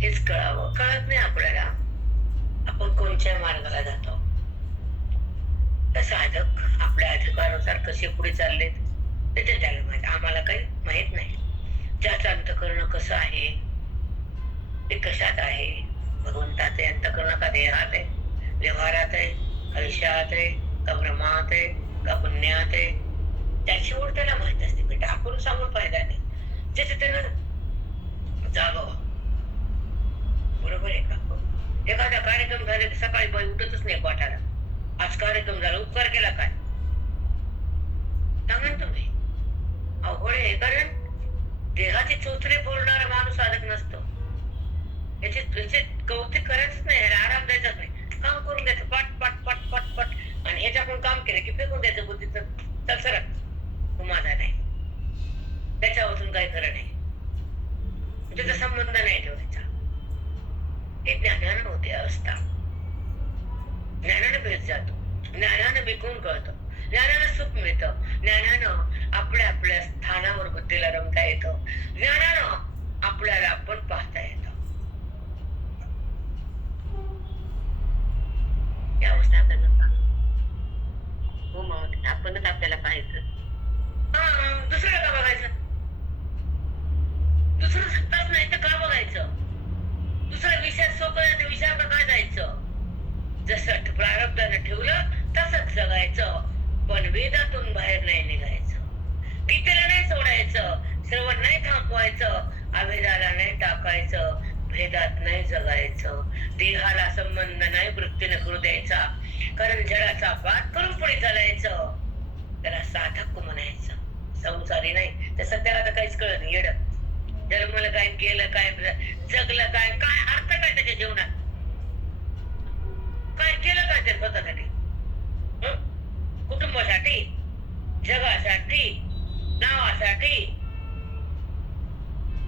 हेच कळावं. कळत नाही आपल्याला आपण कोणत्या मार्गाला जातो. तर साधक आपल्या अधिकारानुसार कसे पुढे चाललेत ते त्याला माहित, आम्हाला काही माहित नाही. ज्याचं अंतकरण कसं आहे, ते कशात आहे, भगवंताचे अंतकरण का देहात आहे, व्यवहारात आहे, आयुष्यात आहे, का ब्रह्मात आहे, का पुण्यात आहे, त्याची ओढ त्याला माहित असते बेटा. आपण सांगून फायदा नाही. ज्याचं त्यानं जागावं. बरोबर आहे का? एखादा कार्यक्रम झाला की सकाळी बाई उठतच नाही पाठाला. आज कार्यक्रम झाला, उपकार केला काय? सांगा ना तुम्ही. अवघड आहे, कारण देहाचे चोचले बोलणारा माणूस साधक नसतो. याचे कौतुक करायचंच नाही, याला आराम द्यायचाच नाही. काम करून द्यायचं पट पट पट पट पट आणि ह्याच्याकडून काम केलं की फेकून द्यायचं बुद्धीचं. चल सरक, तू माझा नाही. त्याच्यापासून काही खरं नाही. त्याचा संबंध नाही ठेवायचा. हे ज्ञानानं होते अवस्था. ज्ञानानं भेट जातो, ज्ञानानं विकून कळतं, ज्ञानानं सुख मिळतं, ज्ञानानं आपल्या आपल्या स्थानावर बुद्धीला रमता येतं, ज्ञानानं आपल्याला आपण पाहता येतं. या अवस्था आपल्याला हो मग आपणच आपल्याला पाहायचं. दुसऱ्याला का बघायचं? दुसरं सत्ताच नाही तर का बघायचं? दुसरा विषय सोपं तर विषयाकडे काय जायचं? जसं प्रारब्धानं ठेवलं तसंच जगायचं, पण वेदातून बाहेर नाही निघायचं, गीतेला नाही सोडायचं, श्रवण नाही थांबवायचं, अभेदाला नाही टाकायचं, भेदात नाही जगायचं, देहाला संबंध नाही वृत्तीनं करू द्यायचा, कारण जडाचा पाठ करून पुढे चालायचं. त्याला साधक म्हणायचं, संसारी नाही. तर सध्याला तर काहीच कळत नाही. येड जन्मलं काय, केलं काय, जगलं काय, काय अर्थ काय त्याच्या जीवनात? काय केलं काय ते स्वतःसाठी? कुटुंबासाठी, जगासाठी, नावासाठी,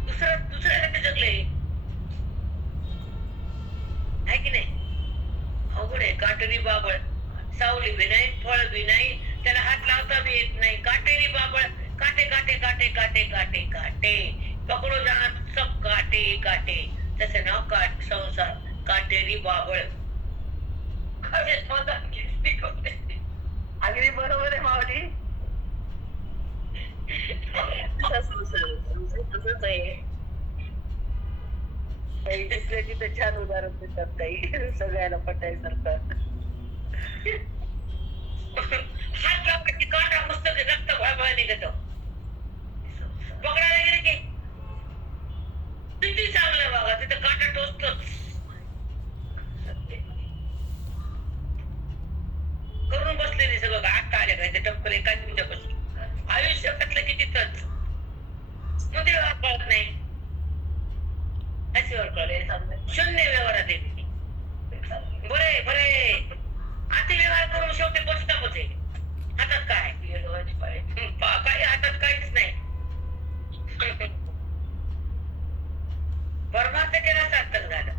दुसऱ्यासाठी जगले आहे की नाही? अवघड आहे. काटेरी बाबळ, सावली बी नाही, फळ बी नाही, त्याला हात लावता बी येत नाही. काटेरी बाबळ, काटे काटे काटे काटे काटे काटे, पकडो जात सब काटे काटे. तसं नाव काट संसार, काटेरी बाबळ. अगदी बरोबर आहे माऊली. तसंच आहे. काही तिथल्या तिथं छान उदाहरण देतात, काही सगळ्याला पटायसारखं. हात लावला की काटा पुस्तक रक्त भळभळ निघत. पकडायला गेले की किती चांगलं बघा, तिथं काटा टोचतोच. करून बसलेली सगळं आत्ता आले काय ते टपकले काय तुमच्यापासून आयुष्यातलं की तिथंच मग ते कळत नाही. अशी कळले शून्य व्यवहारात येते. बरे बरे अति व्यवहार करून शेवटी बसताच आहे. हातात काय काही हातात काहीच नाही. परमार्थ केला सार्थक झालं,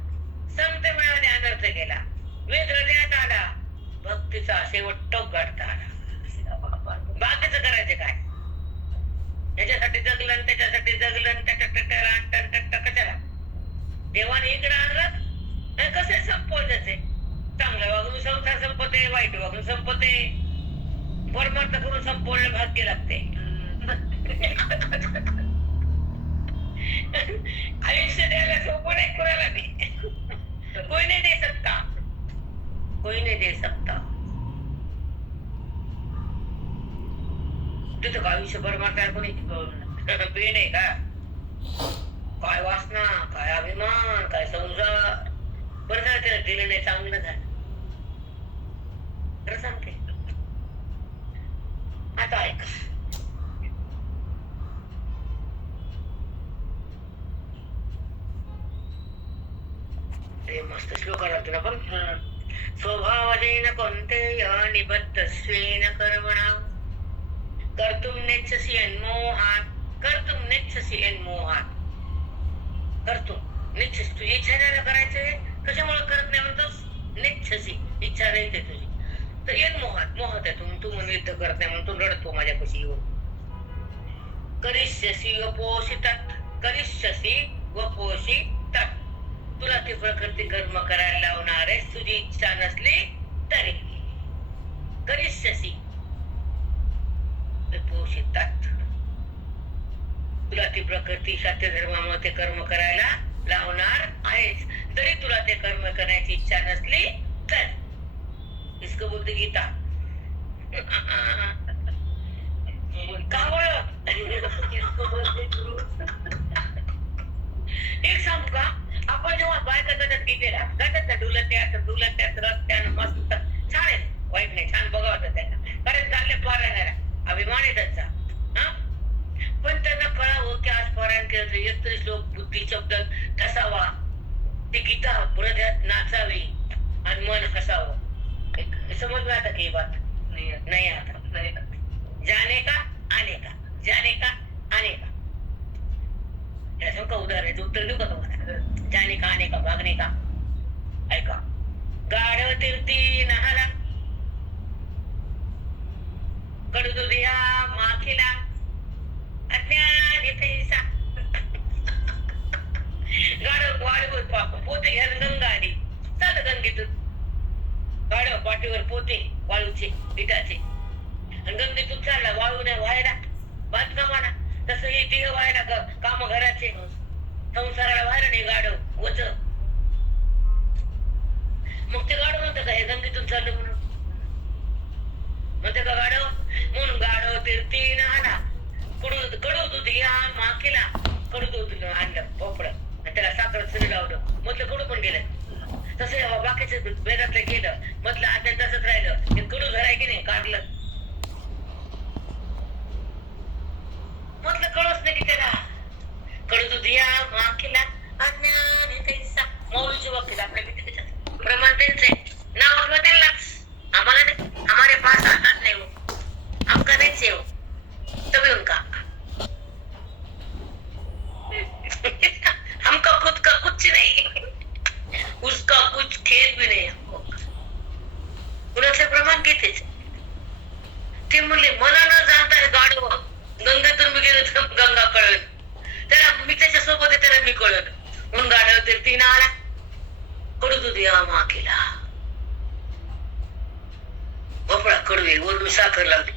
संत मिळाले अनर्थ केला, वेद हृदयात आला, भक्तीचा शेवट टोक गाठता आला. बाकीचं करायचे काय? त्याच्यासाठी जगलं, त्याच्यासाठी जगलं, कशाला? देवाने इकडे आणलं कसे संपवायचे? चांगलं वागून संसार संपते, वाईट वागून संपते, परमार्थ करून संपवलं भाग्य लागते. आयुष्य द्यायला सोपं नाही कुणाला नाही. कोई नाही दे सकता, कोई नाही दे सकता. तिथं का आयुष्यभर मात्र कोणी पेन आहे का? काय वासना, काय अभिमान, काय संसार. बरं झालं त्याला दिलं नाही, चांगलं झालं. खरं सांगते. आता ऐका, ते मस्त श्लोक राहतो ना. पण स्वभावजेन कौन्तेय निबद्धस्वेन कर्मणा कर्तुं नेच्छसि यन्मोहात्, कर्तुं नेच्छसि यन्मोहात्. कर्तुं नेच्छसि, तुझी इच्छा नाही करायचंय, कशामुळे करत नाही म्हणतोस? नेच्छसि, इच्छा राहते तुझी, तर यन्मोहात्, मोहात आहे तू म्हणून युद्ध करत नाही म्हणून तू रडतो माझ्यापाशी येऊन. करिष्यसि वपोषितात, करिष्यसि वपोषितात. तुला ती प्रकृती कर्म करायला लावणार आहे, तुझी इच्छा नसली तरी. करिष्यसि वपोषितात, तुला ती प्रकृती सत्य धर्मामुळे ते कर्म करायला लावणार आहेच, तरी तुला ते कर्म करण्याची इच्छा नसली तर. इसको बोलते गीता. का बोल? इसको बोलते गुरु. छान बघा वाटत त्यांना, कारण चालले पारायणाला अभिमान आहे त्यांचा. हा, पण त्यांना कळावं की आज पारायण केलं तर एकतरी श्लोक बुद्धी शब्द कसावा, ती गीता हृदयात नाचावी आणि मन हसावं. समज में आता की बात नहीं आता. जाने का आने का, जाने का आने का. का उदाहरण उत्तर देऊ का तुम्हाला? जाने का आने का, भागने का. ऐका, गाढव तीर्थी नहाला, कडू दिया माखीला, अज्ञान येथैसा. गाढव वाळीवर पोते घ्यायला गंगा आली, चाल गंगेतून. गाढव पाठीवर पोते वाळूचे पिठाचे, आणि गंगेतून चालला वाळूने व्हायला बांधकामाला. तसं हे देह व्हायला काम घराचे, संसाराला व्हायला नाही गाढव वच. मग ते गाढव म्हणतं का हे गंगेतून चाललं म्हणून? म्हणते का गाढव? म्हणून गाढव तीर्थी नाला, कडू दूध घ्या माकेला. कडू दूध आणलं भोपळं आणि त्याला साखर सुरू लावलं, म्हटलं कडू पण गेलं. तसं बाकीचं वेदातलं गेलं, म्हटलं आता तसंच राहिलं. हे कडू धराय की नाही, काढलं. म्हटलं कळच नाही की त्याला. कडू दूध या माकेला, अज्ञान येथैसा. मौलीचे वाक्य आपल्या किती त्याच्यात प्रमाण त्यांचे नाव आठवा त्यांनाच, आम्हाला नाही. हमारे पास आतात नाही हो, हमका नहीं से हो, तभी उनका. हमका खुद का कुछ नहीं, उसका कुछ खेद भी नहीं हमको. कुणाचे प्रमाण घेतेच. ते म्हणले मला न जाणता गाडव गंगेतून मी गेलो तर गंगा कळल, त्याला मी त्याच्या सोबत आहे त्याला मी कळल. म्हणून गाडव तर तीन आला, कडू दूध या माकेला. भोपळा कडू आहे, वरून साखर लावली.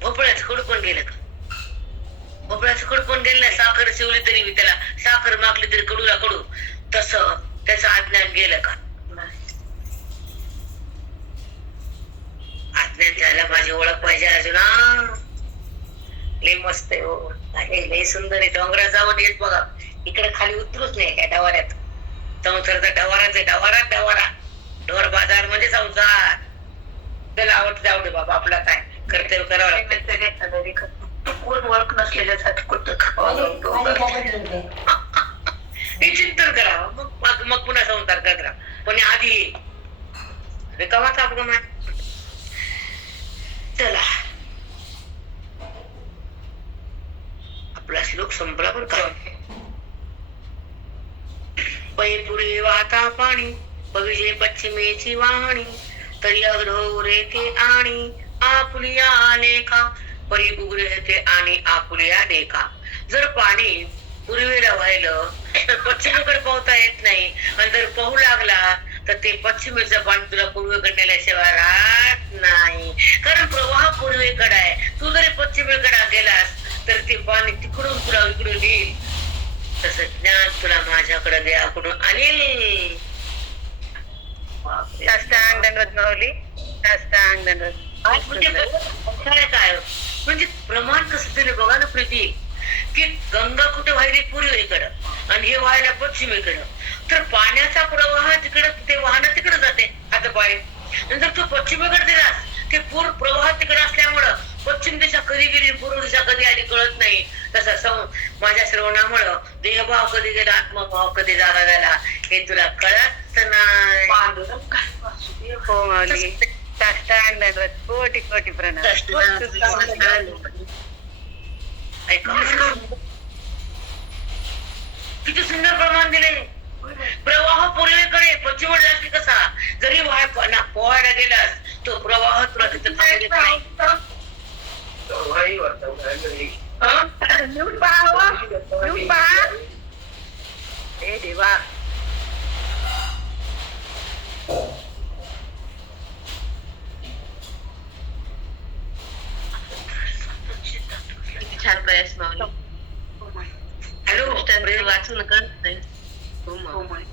भोपळ्याचं कडू पण गेलं का? भोपळ्याचं कडू पण गेलं नाही. साखर शिवली तरी मी त्याला, साखर मागली तरी कडूला कडू. तसं त्याचं अज्ञान गेलं का? अज्ञान त्याला माझी ओळख पाहिजे अजून. लय मस्त आहे हो, लय सुंदर आहे. डोंगरात जाऊन येत बघा, इकडे खाली उतरूच नाही या डवाऱ्यात. संसारचा डवाराच आहे, डवारात डवारा. ढोर बाजार म्हणजे संसार. त्याला आवडते आवडते बाबा, आपला काय कर्तव्य करावं लागतं. कोण ओळख नसलेल्यासाठी कुठं हे चिंतन करावं, मग पुन्हा संसार करत राहा. पण आधी रिकामाच अपगम आहे. चला, आपला श्लोक संपला पण का? पै पुढे वाहता पाणी, बघिजे पश्चिमेची वाहणी. तरी अग्रह रेते आणि आपुलिया लेखा, परी उग्रहते आणि आपुलिया लेखा. जर पाणी पूर्वेला वाहिलं तर पश्चिमेकडे पाहता येत नाही, आणि जर पाहू लागला तर ते पश्चिमेचं पाणी तुला पूर्वेकडे नेल्याशिवाय राहत नाही. कारण प्रवाह पूर्वेकडे आहे. तू जरी पश्चिमेकडे गेलास तर ते पाणी तिकडून तुला इकडून येईल. तसं ज्ञान तुला माझ्याकडे देवाकडून आणील. साष्टांग दंडवत माऊली, साष्टांग दंडवत. काय म्हणजे प्रमाण कसं तरी बघा ना प्रीती, की गंगा कुठे वाहिली पूर्वेकडं आणि हे व्हायला पश्चिमेकडं. तर पाण्याचा प्रवाह तिकडं, ते वाहन तिकडे जाते आता पाय. नंतर तू पश्चिमेकडे दिलास, ते पूर प्रवाह तिकडे असल्यामुळं पश्चिम दिशा कधी गेली पूर्व दिशा कधी आली कळत नाही. तसं माझ्या श्रवणामुळं देहभाव कधी गेला, आत्मभाव कधी जागा झाला हे तुला कळत नाही. हो माऊली, साष्टांग दंडवत, कोटी कोटी प्रणाम. किती सुंदर प्रमाण दिले. प्रवाह पूर्वेकडे पश्चिम जास्त कसा, जरी पोहायला गेलास तो प्रवाह तुला तिथं देवा. छान प्रयास माऊली. हॅलो, दृष्टांत वाचून कळत नाही.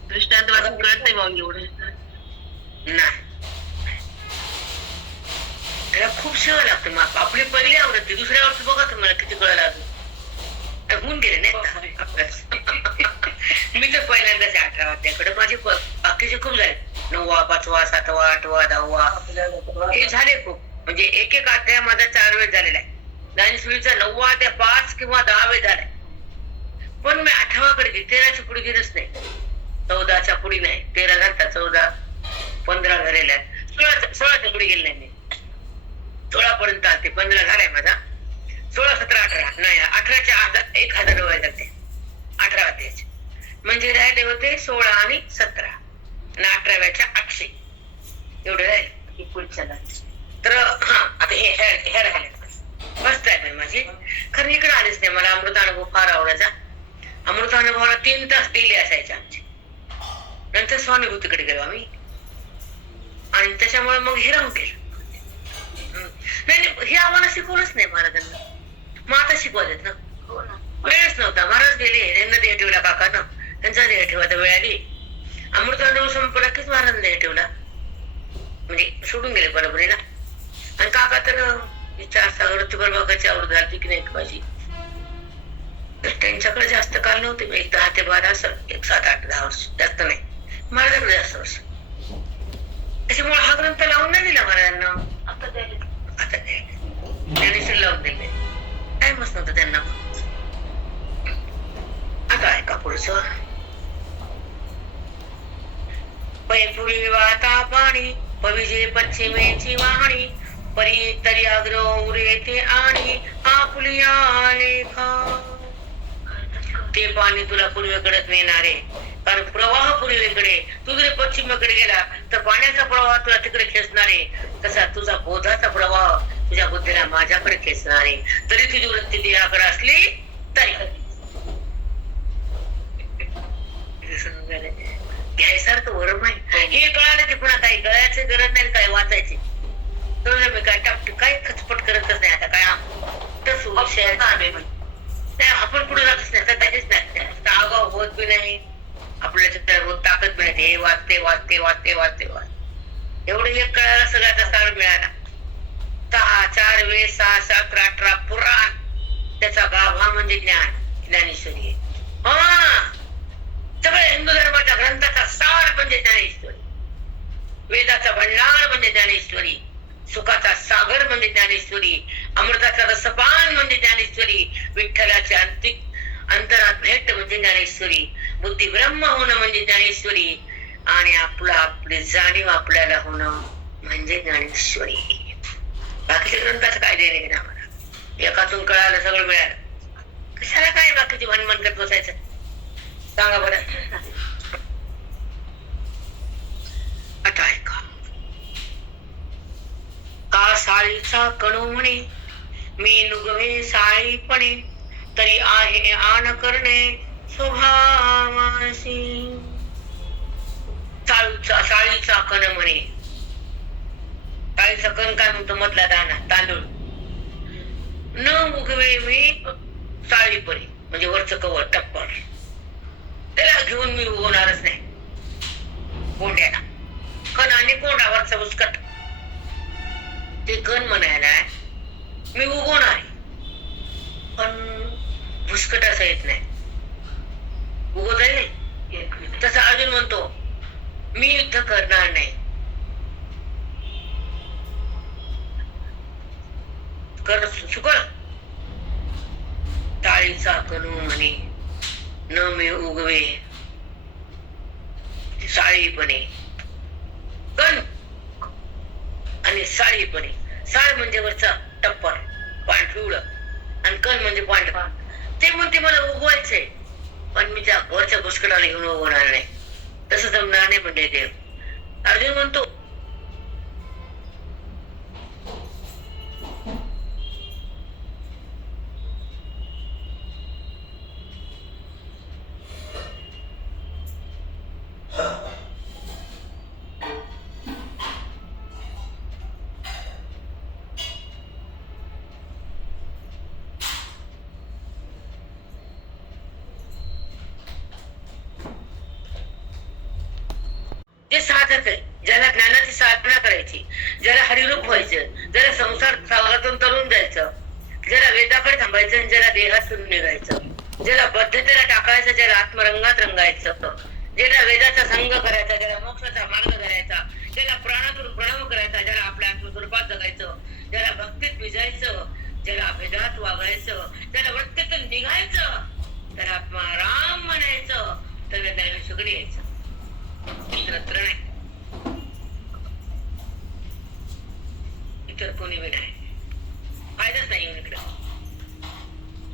दृष्टांत वाचून कळत नाही माऊली एवढं नाही. त्याला खूप शिवाय लागतं. मग आपली पहिली आवडते, दुसऱ्या आवडते बघा तुम्हाला किती कळायला अजून होऊन गेले नाही अभ्यास. मी तर पहिल्यांदाच 18 वाजल्याकडे, माझे बाकीचे खूप झाले. 9वा 5वा 7वा 8वा 10वा हे झाले खूप. म्हणजे एक एक अध्याय माझा 4 वेळ झालेला आहे. ज्ञानेश्वरीचा 9वा अध्याय 5 किंवा 10 वेळ झालाय. पण मी 8वा कडे गेली. 13च्या पुढे गेलंच नाही. 14च्या पुढे नाही. 13 झालता, 14 15 झालेला आहे. 16च्या पुढे गेले नाही मी. 16 पर्यंत आलते. 15 झालाय माझा. 16 17 18 नाही 18च्या 1000 वेळ जाते. 18 अध्यायाचे म्हणजे राहिले होते 16 आणि 17 आणि 18व्याच्या 800 एवढे राहिले पुढच्या. तर हा आता हे राहिले मस्त आहे माझी. कारण इकडे आलीच नाही. मला अमृतानुभव फार आवडायचा. अमृतानुभवाला 3 तास दिले असायचे आमचे. नंतर स्वानुभूतीकडे गेलो आम्ही आणि त्याच्यामुळे मग हे राहून गेलं. नाही हे आम्हाला शिकवलंच नाही महाराजांना. मग आता शिकवायचं ना. वेळच नव्हता. महाराज गेले. त्यांना देह ठेवला काकानं. त्यांचा देह ठेवायचा वेळ आली. अमृतानुभव संपला कीच महाराजांना देह ठेवला. म्हणजे सोडून गेले बरोबरीला. आणि काका तर 4 सागर बागाची आवड झाली की नाही माझी. त्यांच्याकडे जास्त काळ नव्हते. मी 10 ते 12 असं 1 7 8 10 वर्ष जास्त नाही. महाराजांकडे जास्त वर्ष. त्याच्यामुळे हा ग्रंथ लावून नाही दिला महाराजांना. आता ज्ञानेश्वर लावून दिले. टाइमच नव्हता त्यांना. आता ऐका पुढचं. पैपुरी वाता पाणी पविजे पश्चिमेची वाहणी परी तरी आग्रह येते आणि आपुलिया लेखा. ते पाणी तुला पूर्वेकडेच नेणारे. कारण प्रवाह पूर्वेकडे. तू जर पश्चिमेकडे गेला तर पाण्याचा प्रवाह तुला तिकडे खेचणारे. तसा तुझा बोधाचा प्रवाह तुझ्या बुद्धीला माझ्याकडे खेचणारे. तरी तुझी वृत्ती देहाकडे असली तरी. घ्यायसारखं वरम आहे. हे कळालं की पुन्हा काही कळायचं गरज नाही. काय वाचायचे तर मी काय टाकतो. काही खचपट करतच नाही. आता काय तस विषय आपण पुढे जातच नाही. सध्याच नाही. आगाव होत बी नाही. आपल्याच्या ताकद बी नाही. हे वाचते वाचते वाचते वाचते वाच एवढं एक कळायला सगळ्याचा सार मिळाला. 6 4 वेळ 6 7 18 पुराण. त्याचा गाभा म्हणजे ज्ञानेश्वरी. हा सगळ्या हिंदू धर्माच्या ग्रंथाचा सार म्हणजे ज्ञानेश्वरी. वेदाचा भंडार म्हणजे ज्ञानेश्वरी. सुखाचा सागर म्हणजे ज्ञानेश्वरी. अमृताचा रसपान म्हणजे ज्ञानेश्वरी. विठ्ठलाची अंतरात भेट म्हणजे ज्ञानेश्वरी. बुद्धी ब्रह्म होणं म्हणजे ज्ञानेश्वरी. आणि आपली जाणीव आपल्याला होणं म्हणजे ज्ञानेश्वरी. बाकीच्या ग्रंथाचं काय देणे ना आम्हाला. एकातून कळालं सगळं मिळालं. कशाला काय बाकीची भनभन करत बसायचं सांगा बरं. आता ऐका. का साळीचा कणू म्हणे मी नुगवे साळीपणे तरी आहे आण करणे स्वभावासी. साळीचा कण म्हणे. साळीचा कण काय म्हणतो मधला दाणा तांदूळ. न उगवे मी साळीपणे म्हणजे वरचं कवर टप्पर. त्याला घेऊन मी उगवणारच नाही. कोंड्याला कण आणि कोंडावरचा बुसकट. ते कण म्हणायला मी उगवणार आहे पण भुसकट असं येत नाही. उगवता नाही. तसं अर्जुन म्हणतो मी युद्ध करणार नाही. कर सुकर. टाळीचा कणू म्हणे न मी उगवे साळीपणे. कण आणि साळीपणे. साळ म्हणजे वरचा टप्पर पांढरुळ आणि कण म्हणजे पांढरा. ते म्हणते मला उगवायचंय पण मी त्या वरच्या भुसकटाला घेऊन उगवणार नाही. तसं जमणार नाही म्हणजे देव. अर्जुन म्हणतो साधक आहे ज्याला ज्ञानाची साधना करायची, ज्याला हरिरूप व्हायचं, ज्याला संसार सागरातून तरून जायचं, ज्याला वेदाकडे थांबायचं आणि ज्याला देहातून निघायचं, ज्याला बद्धतेला टाकायचं, ज्याला आत्मरंगात रंगायचं, ज्याला वेदाचा संग करायचा, ज्याला मोक्षाचा मार्ग करायचा, भिजायचं, ज्याला अभेदात वागायचं, त्याला वृत्तीतून निघायचं, त्याला राम म्हणायचं, त्याला ज्ञानेश्वरी यायचं. इतरत्र नाही, इतर कोणी बी नाही, फायदाच नाही येऊन इकडं.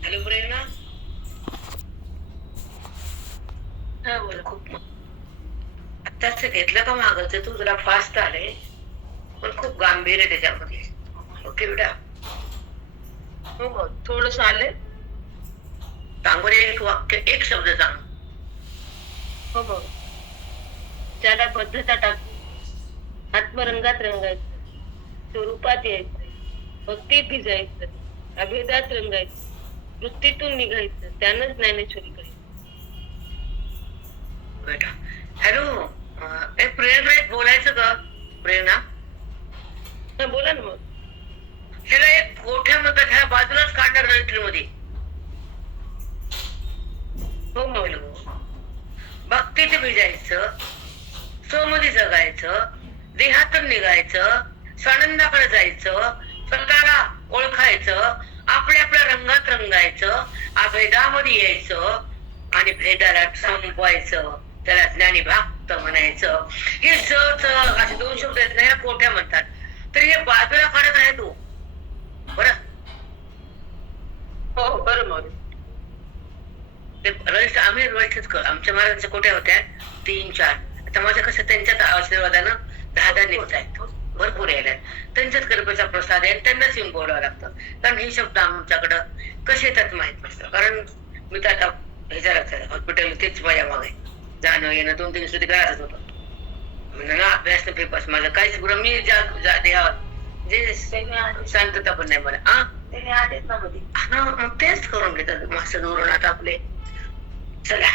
हॅलो प्रेरणा, हा बोला. खूप आत्ताच घेतलं का मागचं तू जरा फास्ट आले, पण खूप गांभीर्य आहे त्याच्यामध्ये. ओके बेटा, हो हो थोडस आले. सांगून एक वाक्य, एक शब्द सांग. हो हो. त्याला बद्धता टाकून आत्मरंगात रंगायचं, स्वरूपात यायचं, भक्तीत भिजायचं, अभेदात रंगायचं, वृत्तीतून निघायचं, त्यानंच ज्ञानेश्वरी करायचं. बेटा हॅलो, एक प्रेरणा बोलायचं का प्रेरणा? हा बोला ना मग. ह्याला एक गोठ्या म्हणतात, ह्या बाजूलाच काढणार रजिस्टर मध्ये. हो मग. भक्तीत भिजायचं, सोमध्ये जगायचं, देहातून निघायचं, स्वानंदाकडे जायचं, स्वतःला ओळखायचं, आपल्या आपल्या रंगात रंगायचं, अभेदामध्ये यायचं आणि भेदाला संपवायचं, त्याला ज्ञानी भक्त म्हणायचं. हे असे दोन शब्द आहेत ना, ह्या कोठ्या म्हणतात. तर हे बाजूला काढत आहे तू बरं. हो हो बरोबर. रजिस्टर आम्ही रजिस्टरच कर, आमच्या महाराजांच्या कोट्या होत्या 3-4. आता माझं कसं त्यांच्याच आशीर्वादानं 10 निघत आहेत, भरपूर यायला. त्यांच्याच कृपेचा प्रसाद आहे, त्यांनाच येऊन बोलावं लागतं. कारण हे शब्द आमच्याकडं कसे येतात माहित नसतं. कारण मी तर आता ह्याच्या हॉस्पिटल तेच माझ्या मागे जाणं येणं 2-3 दिवस घरातच होतं. ना अभ्यास न पेपास माझं काहीच गुरु मी देहावर जे शांतता पण नाही मला. मग तेच करून घेतात मास्टर धोरणात आपले. चला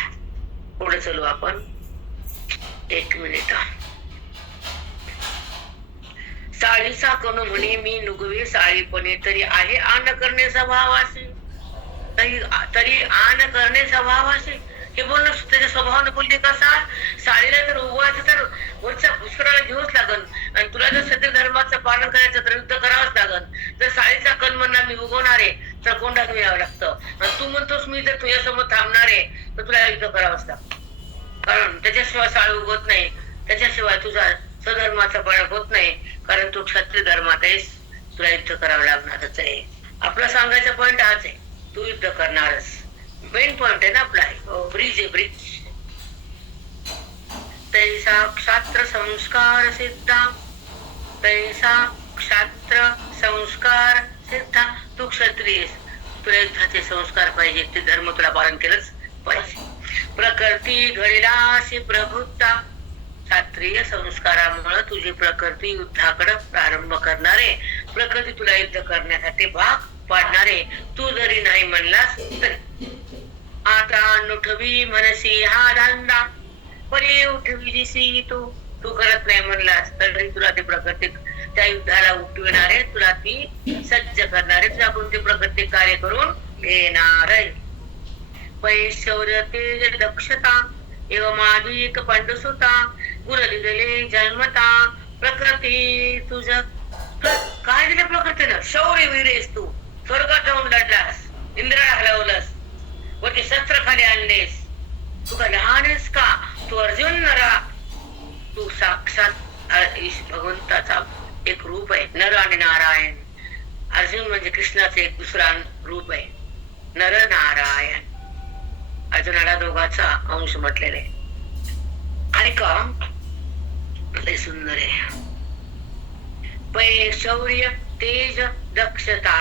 पुढे चलू आपण. 1 मिनिट. साळीचा कणू म्हणे मी नुगवे साळीपणे, तरी आहे आन करणे स्वभाव असे, तरी आन करणे स्वभाव असे. हे बोलणं त्याच्या स्वभावानं बोलते कसा. साडीला जर उगवायचं तर वरच्या पुष्कराला घेऊच लागल, आणि तुला जर सत्य धर्माचं पालन करायचं तर युद्ध करावंच लागल. जर साडीचा कण म्हणणार मी उगवणार आहे तर कोंडात यावं लागतं, आणि तू म्हणतोस मी जर तुझ्यासमोर थांबणार आहे तर तुला युद्ध करावंच लागतं. कारण त्याच्याशिवाय साळी उगवत नाही, त्याच्याशिवाय तुझा स्वधर्माचा पालन होत नाही. कारण तू क्षत्रिय धर्मात आहेस, तुला युद्ध करावं लागणारच आहे. आपला सांगायचा पॉइंट हाच आहे, तू युद्ध करणारच. मेन पॉइंट आहे ना आपला, ब्रिज आहे ब्रिज. तैसा क्षात्र संस्कार सिद्धा, तैसा क्षात्र संस्कार सिद्धा. तू क्षत्रिय, तुला युद्धाचे संस्कार पाहिजे, ते धर्म तुला पालन केलंच पाहिजे. प्रकृती घडीलाशी प्रभुता, क्षत्रिय संस्कारामुळे तुझी प्रकृती युद्धाकडे प्रारंभ करणारे, प्रकृती तुला युद्ध करण्यासाठी भाग पाडणारे. तू जरी नाही म्हणलास तरी आता नुठवी मनसी हा धंदा, परी उठवी दिसी तू करत नाही म्हणलास तरी तुला ते प्रकृती त्या युद्धाला उठविणारे, तुला ती सज्ज करणारे, तुझ्याकडून ते प्रकृती कार्य करून घेणार आहे. पैशौर्य तेज दक्षता एवं माधिक पंडुसुता, गुण दिलेले जन्मता, प्रकृती तुझ काय दिलं प्रकृतीनं. शौर्य वीरेस तू, स्वर्गात जाऊन लढलास, इंद्राला हलवलंस, वरती शस्त्र खाली आणलेस. तू का लहान आहेस का? तू अर्जुन नरा, तू साक्षात भगवंताचा एक रूप आहे. नर आणि नारायण. अर्जुन म्हणजे कृष्णाचे एक दुसरा रूप आहे, नर नारायण. अर्जुनाला दोघांचा अंश म्हटलेला आहे. ऐका, लय सुंदर आहे. पै शौर्य तेज दक्षता,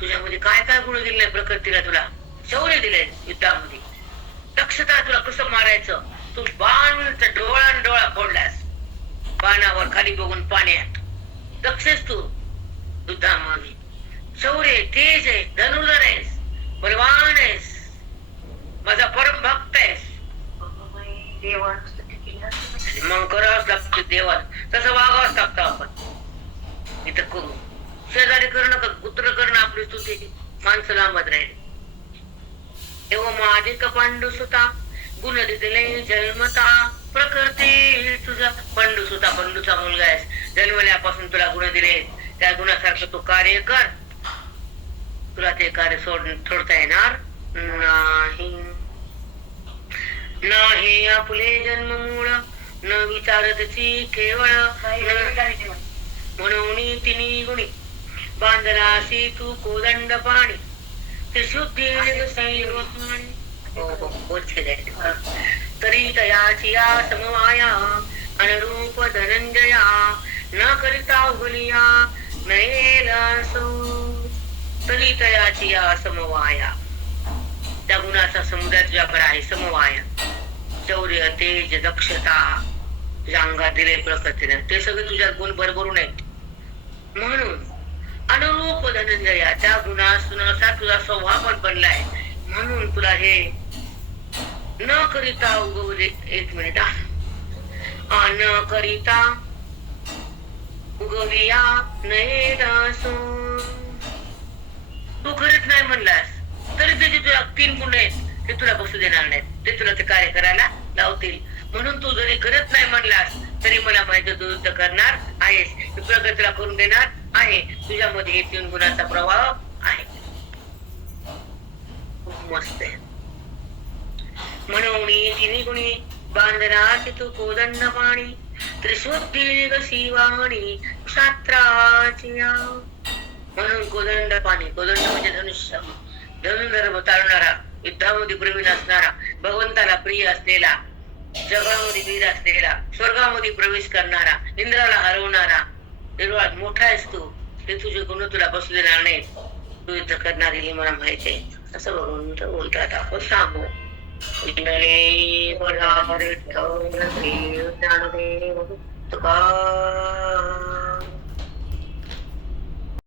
तुझ्यामध्ये काय काय गुण दिले प्रकृतीला? तुला शौर्य दिले युद्धामध्ये, दक्षता तुला कसं मारायचं. तू बाण डोळा फोडलास, बाणावर खाली बघून पाण्यात दक्षच तू युद्धामध्ये. शौर्य तेज आहे, धनुर्धर आहेस, बलवान आहेस, माझा परम भक्त आहेस. मग करावंच लागतं देवा, तसं वागावंच लागतं. आपण इथं करू शेजारी करणं का कुत्र करणं आपली स्तुती, माणसं लांबत राहिली. एवं अधिक पांडुसुता, गुण दिले जन्मता, प्रकृती तुझा पंडुसुता, पंडूचा मुलगा आहेस, जन्मल्यापासून तुला गुण दिले, त्या गुणासारखं तू कार्य कर, तुला ते कार्य सोडता येणार नाही. नाही आपले जन्म मूळ न विचारतची केवळ, म्हणून तिनी गुणी बांधलासी तू कोदंड पाणी, त्रिशुद्धी तरी तयाची या समवाया अनुरूप धनंजया न करिता उगलिया नयेलासो. तरी तयाची या समवाया, त्या गुणाचा समुदाय तुझ्याकडे आहे. समवाया शौर्य, तेज, दक्षता, तुझ्या अंगात दिले प्रकृतीने, ते सगळे तुझ्यात गुण भरभरून आहेत. म्हणून अनुरूप धनंजया, त्या गुणानुसार तुझा स्वभाव पण बनलाय. म्हणून तुला हे न करिता उगवले. एक मिनिट, न करिता उगविया नयेलासो. तू करीत नाही म्हणलास तरी त्याचे तुला 3 गुण आहेत, ते तुला बसू देणार नाहीत, ते तुला ते कार्य करायला लावतील. म्हणून तू जरी करत नाही म्हणलास तरी मला माहिती तू युद्ध करणार आहेस, प्रगतीला करून देणार आहे. तुझ्यामध्ये हे 3 गुणाचा प्रभाव आहे. खूप मस्त आहे. म्हणून 3 गुणी बांधनाची तू कोदंड पाणी, त्रिशुद्धी शिवाणी क्षात्राची. म्हणून कोदंड पाणी, कोदंड म्हणजे धनुष्य, धनुर्धर्म चालणारा, युद्धामध्ये प्रवीण असणारा, भगवंताला प्रिय असलेला, जगामध्ये वीर असलेला, स्वर्गामध्ये प्रवेश करणारा, इंद्राला हरवणारा, निर्वाळ मोठा आहेस तू. ते तुझे गुण तुला बसू देणार नाही, तू युद्ध करणारी हे मला माहिती आहे. असं भगवंत बोलतात. आपण सांगू तुका